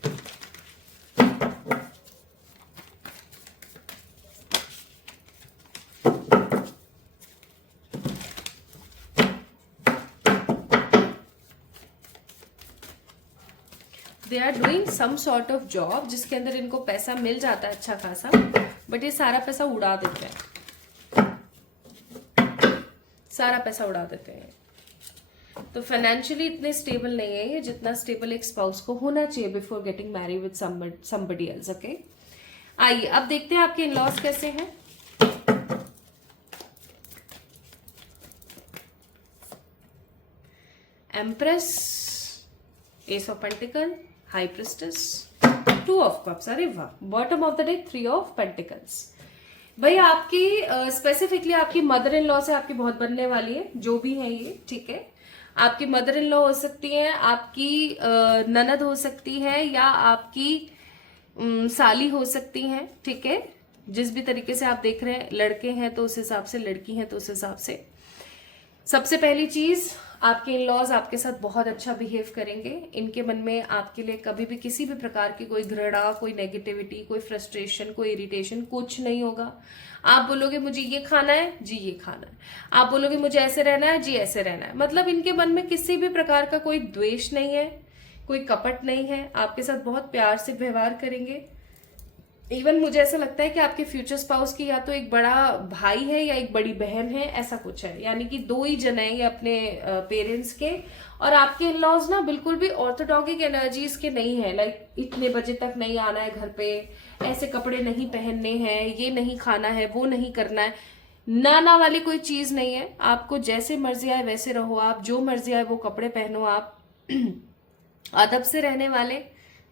They are doing some sort of job जिसके अंदर इनको पैसा मिल जाता है अच्छा खासा, बट ये सारा पैसा उड़ा देते हैं, सारा पैसा उड़ा देते हैं। तो फाइनेंशियली इतने स्टेबल नहीं है ये जितना स्टेबल एक स्पाउस को होना चाहिए before getting married with somebody else, okay. आइए अब देखते हैं आपके इन-लॉज कैसे हैं। Empress, S of pentacle, high priestess, 2 of cups, अरे वाह, bottom of the deck 3 of pentacles. भाई आपकी स्पेसिफिकली आपकी मदर इन लॉ से आपकी बहुत बनने वाली है, जो भी है ये, ठीक है। आपकी मदर इन लॉ हो सकती है, आपकी ननद हो सकती है, या आपकी साली हो सकती हैं, ठीक है। जिस भी तरीके से आप देख रहे हैं, लड़के हैं तो उस हिसाब से, लड़की हैं तो उस हिसाब से। सबसे पहली चीज, आपके इन लॉज आपके साथ बहुत अच्छा बिहेव करेंगे। इनके मन में आपके लिए कभी भी किसी भी प्रकार की कोई घृणा, कोई नेगेटिविटी, कोई फ्रस्ट्रेशन, कोई इरिटेशन कुछ नहीं होगा। आप बोलोगे मुझे ये खाना है जी, ये खाना है। आप बोलोगे मुझे ऐसे रहना है जी, ऐसे रहना है। मतलब इनके मन में किसी भी प्रकार का कोई द्वेष नहीं है, कोई कपट नहीं है। आपके साथ बहुत प्यार से व्यवहार करेंगे। इवन मुझे ऐसा लगता है कि आपके फ्यूचर स्पाउस की या तो एक बड़ा भाई है या एक बड़ी बहन है, ऐसा कुछ है। यानी कि दो ही जन है ये अपने पेरेंट्स के। और आपके इन लॉज ना बिल्कुल भी ऑर्थोडॉक्सिक एनर्जीज के नहीं है। लाइक इतने बजे तक नहीं आना है घर पे, ऐसे कपड़े नहीं पहनने हैं, ये नहीं खाना है, वो नहीं करना है, नाना वाली कोई चीज नहीं है। आपको जैसे मर्जी आए वैसे रहो आप, जो मर्जी आए वो कपड़े पहनो आप। अदब से रहने वाले,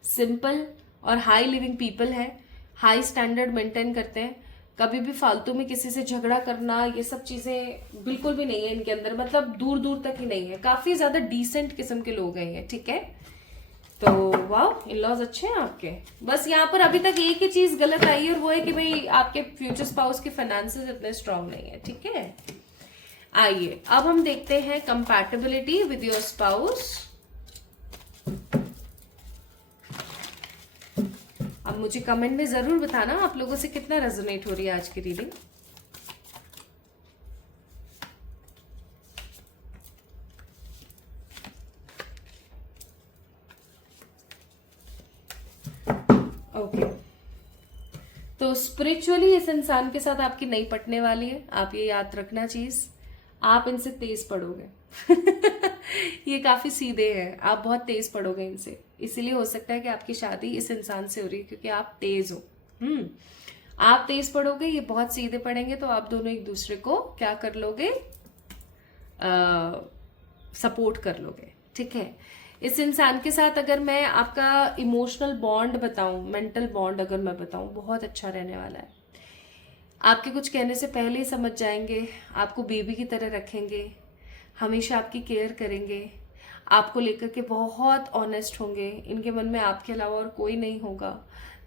सिंपल और हाई लिविंग पीपल है, हाई स्टैंडर्ड मेंटेन करते हैं। कभी भी फालतू में किसी से झगड़ा करना, ये सब चीजें बिल्कुल भी नहीं है इनके अंदर। मतलब दूर दूर तक ही नहीं है। काफी ज्यादा डिसेंट किस्म के लोग हैं ये, ठीक है। तो वाह, इन लॉज अच्छे हैं आपके। बस यहाँ पर अभी तक एक ही चीज गलत आई है, और वो है कि भाई आपके फ्यूचर स्पाउस के फाइनेंसेस इतने स्ट्रांग नहीं है, ठीक है। आइए अब हम देखते हैं कंपैटिबिलिटी विद योर स्पाउस। अब मुझे कमेंट में जरूर बताना आप लोगों से कितना रेजोनेट हो रही है आज की रीडिंग। ओके, तो स्पिरिचुअली इस इंसान के साथ आपकी नहीं पटने वाली है। आप ये याद रखना चीज, आप इनसे तेज पड़ोगे। ये काफी सीधे हैं, आप बहुत तेज पड़ोगे इनसे। इसीलिए हो सकता है कि आपकी शादी इस इंसान से हो रही है, क्योंकि आप तेज हो। आप तेज पड़ोगे, ये बहुत सीधे पड़ेंगे, तो आप दोनों एक दूसरे को क्या कर लोगे, सपोर्ट कर लोगे, ठीक है। इस इंसान के साथ अगर मैं आपका इमोशनल बॉन्ड बताऊं, मेंटल बॉन्ड अगर मैं बताऊं, बहुत अच्छा रहने वाला है। आपके कुछ कहने से पहले ही समझ जाएंगे, आपको बेबी की तरह रखेंगे, हमेशा आपकी केयर करेंगे, आपको लेकर के बहुत ऑनेस्ट होंगे। इनके मन में आपके अलावा और कोई नहीं होगा,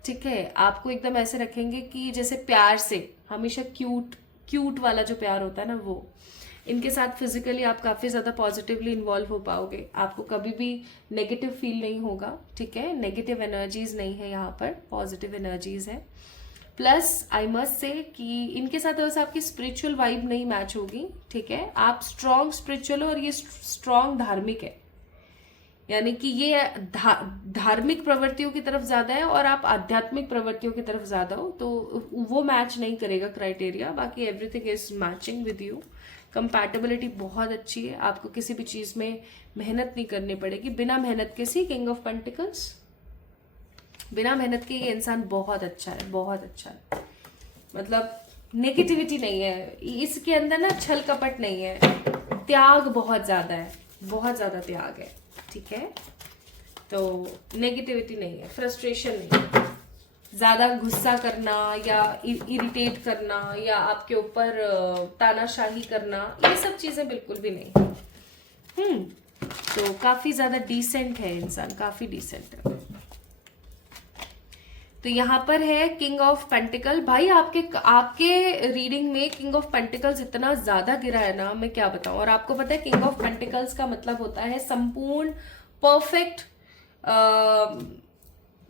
ठीक है। आपको एकदम ऐसे रखेंगे कि जैसे प्यार से, हमेशा क्यूट क्यूट वाला जो प्यार होता है ना, वो। इनके साथ फिजिकली आप काफी ज्यादा पॉजिटिवली इन्वॉल्व हो पाओगे। आपको कभी भी नेगेटिव फील नहीं होगा, ठीक है। नेगेटिव एनर्जीज नहीं है यहाँ पर, पॉजिटिव एनर्जीज है। प्लस आई मस्ट से कि इनके साथ बस आपकी स्पिरिचुअल वाइब नहीं मैच होगी, ठीक है। आप स्ट्रॉन्ग स्पिरिचुअल और ये स्ट्रॉन्ग धार्मिक है। यानी कि ये धार्मिक प्रवृत्तियों की तरफ ज्यादा है और आप आध्यात्मिक प्रवृत्तियों की तरफ ज्यादा हो, तो वो मैच नहीं करेगा क्राइटेरिया। बाकी everything is matching with you. Compatibility बहुत अच्छी है। आपको किसी भी चीज में मेहनत नहीं करनी पड़ेगी। बिना मेहनत के, सी किंग ऑफ पेंटिकल्स, बिना मेहनत के ये इंसान बहुत अच्छा है, बहुत अच्छा है। मतलब नेगेटिविटी नहीं है इसके अंदर ना, छल कपट नहीं है, त्याग बहुत ज्यादा है, बहुत ज्यादा त्याग है, ठीक है। तो नेगेटिविटी नहीं है, फ्रस्ट्रेशन नहीं है, ज्यादा गुस्सा करना या इरिटेट करना या आपके ऊपर तानाशाही करना, ये सब चीजें बिल्कुल भी नहीं। तो काफी ज्यादा डिसेंट है इंसान, काफी डिसेंट है। तो यहाँ पर है किंग ऑफ पेंटिकल। भाई आपके रीडिंग में किंग ऑफ पेंटिकल्स इतना ज्यादा गिरा है ना, मैं क्या बताऊं। और आपको पता है किंग ऑफ पेंटिकल्स का मतलब होता है संपूर्ण, परफेक्ट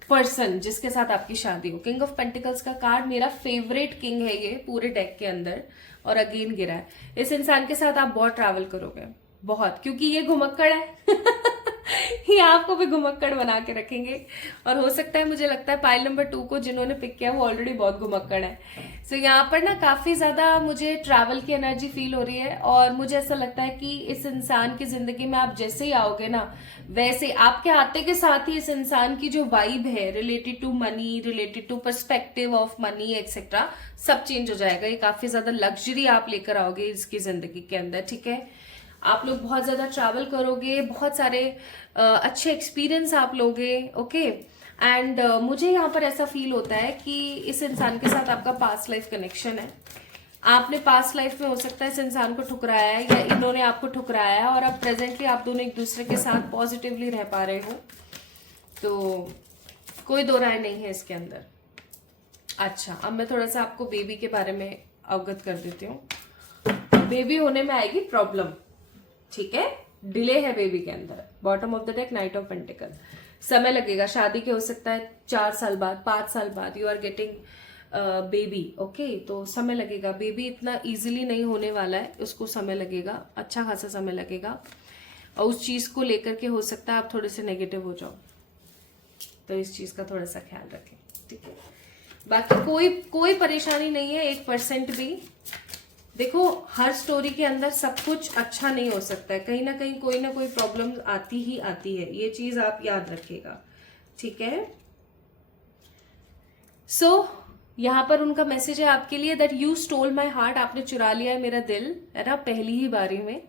पर्सन जिसके साथ आपकी शादी हो। किंग ऑफ पेंटिकल्स का कार्ड मेरा फेवरेट किंग है ये पूरे डेक के अंदर, और अगेन गिरा है। इस इंसान के साथ आप बहुत ट्रैवल करोगे, बहुत, क्योंकि ये घुमक्कड़ है। ये आपको भी घुमक्कड़ बना के रखेंगे। और हो सकता है, मुझे लगता है पाइल नंबर 2 को जिन्होंने पिक किया वो ऑलरेडी बहुत घुमक्कड़ है। सो यहाँ पर ना काफी ज्यादा मुझे ट्रैवल की एनर्जी फील हो रही है। और मुझे ऐसा लगता है कि इस इंसान की जिंदगी में आप जैसे ही आओगे ना, वैसे आपके आते के साथ ही इस इंसान की जो वाइब है related to money, related to perspective of money etcetera, सब चेंज हो जाएगा। ये काफी ज्यादा लग्जरी आप लेकर आओगे इसकी जिंदगी के अंदर, ठीक है। आप लोग बहुत ज्यादा ट्रैवल करोगे, बहुत सारे अच्छे एक्सपीरियंस आप लोगे, ओके। एंड मुझे यहाँ पर ऐसा फील होता है कि इस इंसान के साथ आपका पास्ट लाइफ कनेक्शन है। आपने पास्ट लाइफ में हो सकता है इस इंसान को ठुकराया है या इन्होंने आपको ठुकराया है, और अब प्रेजेंटली आप दोनों एक दूसरे के साथ पॉजिटिवली रह पा रहे हो। तो कोई दो राय नहीं है इसके अंदर। अच्छा, अब मैं थोड़ा सा आपको बेबी के बारे में अवगत कर देती हूँ। बेबी होने में आएगी प्रॉब्लम, ठीक है, डिले है बेबी के अंदर। Bottom of the deck night of pentacle, समय लगेगा, शादी के हो सकता है 4 साल बाद, 5 साल बाद you are getting baby, okay, तो समय लगेगा। बेबी इतना इजीली नहीं होने वाला है, उसको समय लगेगा, अच्छा खासा समय लगेगा, और उस चीज को लेकर के हो सकता है आप थोड़े से नेगेटिव हो जाओ, तो इस चीज का थोड़ा सा ख्याल रखें, ठीक है। बाकी कोई परेशानी नहीं है 1% भी। देखो, हर स्टोरी के अंदर सब कुछ अच्छा नहीं हो सकता है, कहीं ना कहीं कोई ना कोई प्रॉब्लम आती ही आती है, ये चीज आप याद रखिएगा, ठीक है। सो यहाँ पर उनका मैसेज है आपके लिए, that you stole my heart, आपने चुरा लिया है मेरा दिल, है ना, पहली ही बारी में।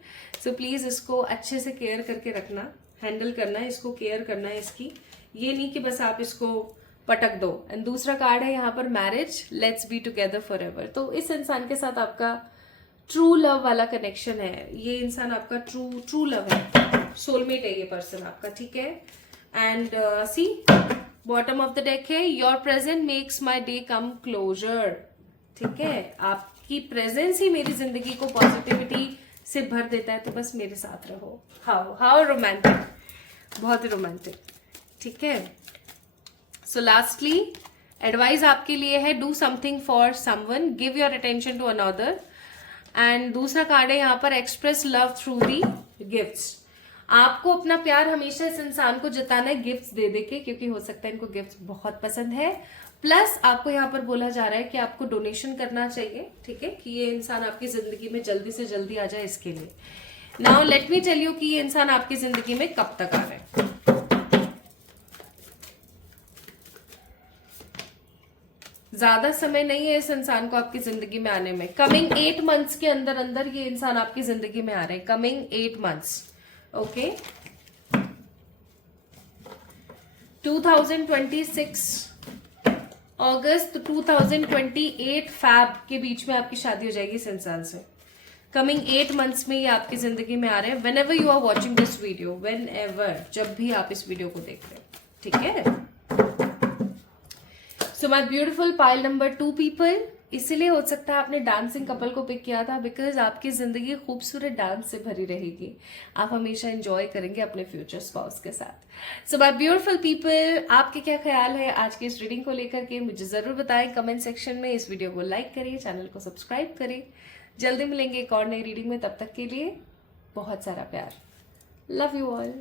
सो प्लीज इसको अच्छे से केयर करके रखना, हैंडल करना है इसको, केयर करना है इसकी, ये नहीं कि बस आप इसको पटक दो। एंड दूसरा कार्ड है यहाँ पर marriage, let's be together for ever. तो इस इंसान के साथ आपका ट्रू लव वाला कनेक्शन है, ये इंसान आपका ट्रू लव है, सोलमेट है ये पर्सन आपका, ठीक है। And see bottom of the deck है, your present makes my day come closer, ठीक है, आपकी प्रेजेंस ही मेरी जिंदगी को पॉजिटिविटी से भर देता है, तो बस मेरे साथ रहो। हाउ रोमांटिक, बहुत ही रोमांटिक, ठीक है। सो लास्टली एडवाइस आपके लिए है, do something for someone, give your attention to another. And दूसरा कार्ड है यहाँ पर, express love through the gifts, आपको अपना प्यार हमेशा इस इंसान को जताना है गिफ्ट्स दे दे के, क्योंकि हो सकता है इनको गिफ्ट्स बहुत पसंद है। प्लस आपको यहाँ पर बोला जा रहा है कि आपको डोनेशन करना चाहिए, ठीक है, कि ये इंसान आपकी जिंदगी में जल्दी से जल्दी आ जाए, इसके लिए। Now let me tell you कि ये इंसान आपकी जिंदगी में कब तक आ रहा है। ज्यादा समय नहीं है इस इंसान को आपकी जिंदगी में आने में, कमिंग 8 मंथ्स के अंदर अंदर ये इंसान आपकी जिंदगी में आ रहे हैं, कमिंग 8 मंथ्स, ओके। 2026 अगस्त 2028 फैब के बीच में आपकी शादी हो जाएगी इस इंसान से, कमिंग 8 मंथ्स में ये आपकी जिंदगी में आ रहे हैं। Whenever you are watching this video, whenever, जब भी आप इस वीडियो को देख रहे हैं, ठीक है। So my beautiful pile number 2 people, इसलिए हो सकता है आपने डांसिंग कपल को पिक किया था, बिकॉज आपकी जिंदगी खूबसूरत डांस से भरी रहेगी, आप हमेशा एंजॉय करेंगे अपने फ्यूचर स्पाउस के साथ। सो माय ब्यूटिफुल पीपल, आपके क्या ख्याल है आज की इस रीडिंग को लेकर के, मुझे जरूर बताएं कमेंट सेक्शन में। इस वीडियो को लाइक करिए, चैनल को सब्सक्राइब करें। जल्दी मिलेंगे एक और नई रीडिंग में, तब तक के लिए बहुत सारा प्यार, लव यू ऑल।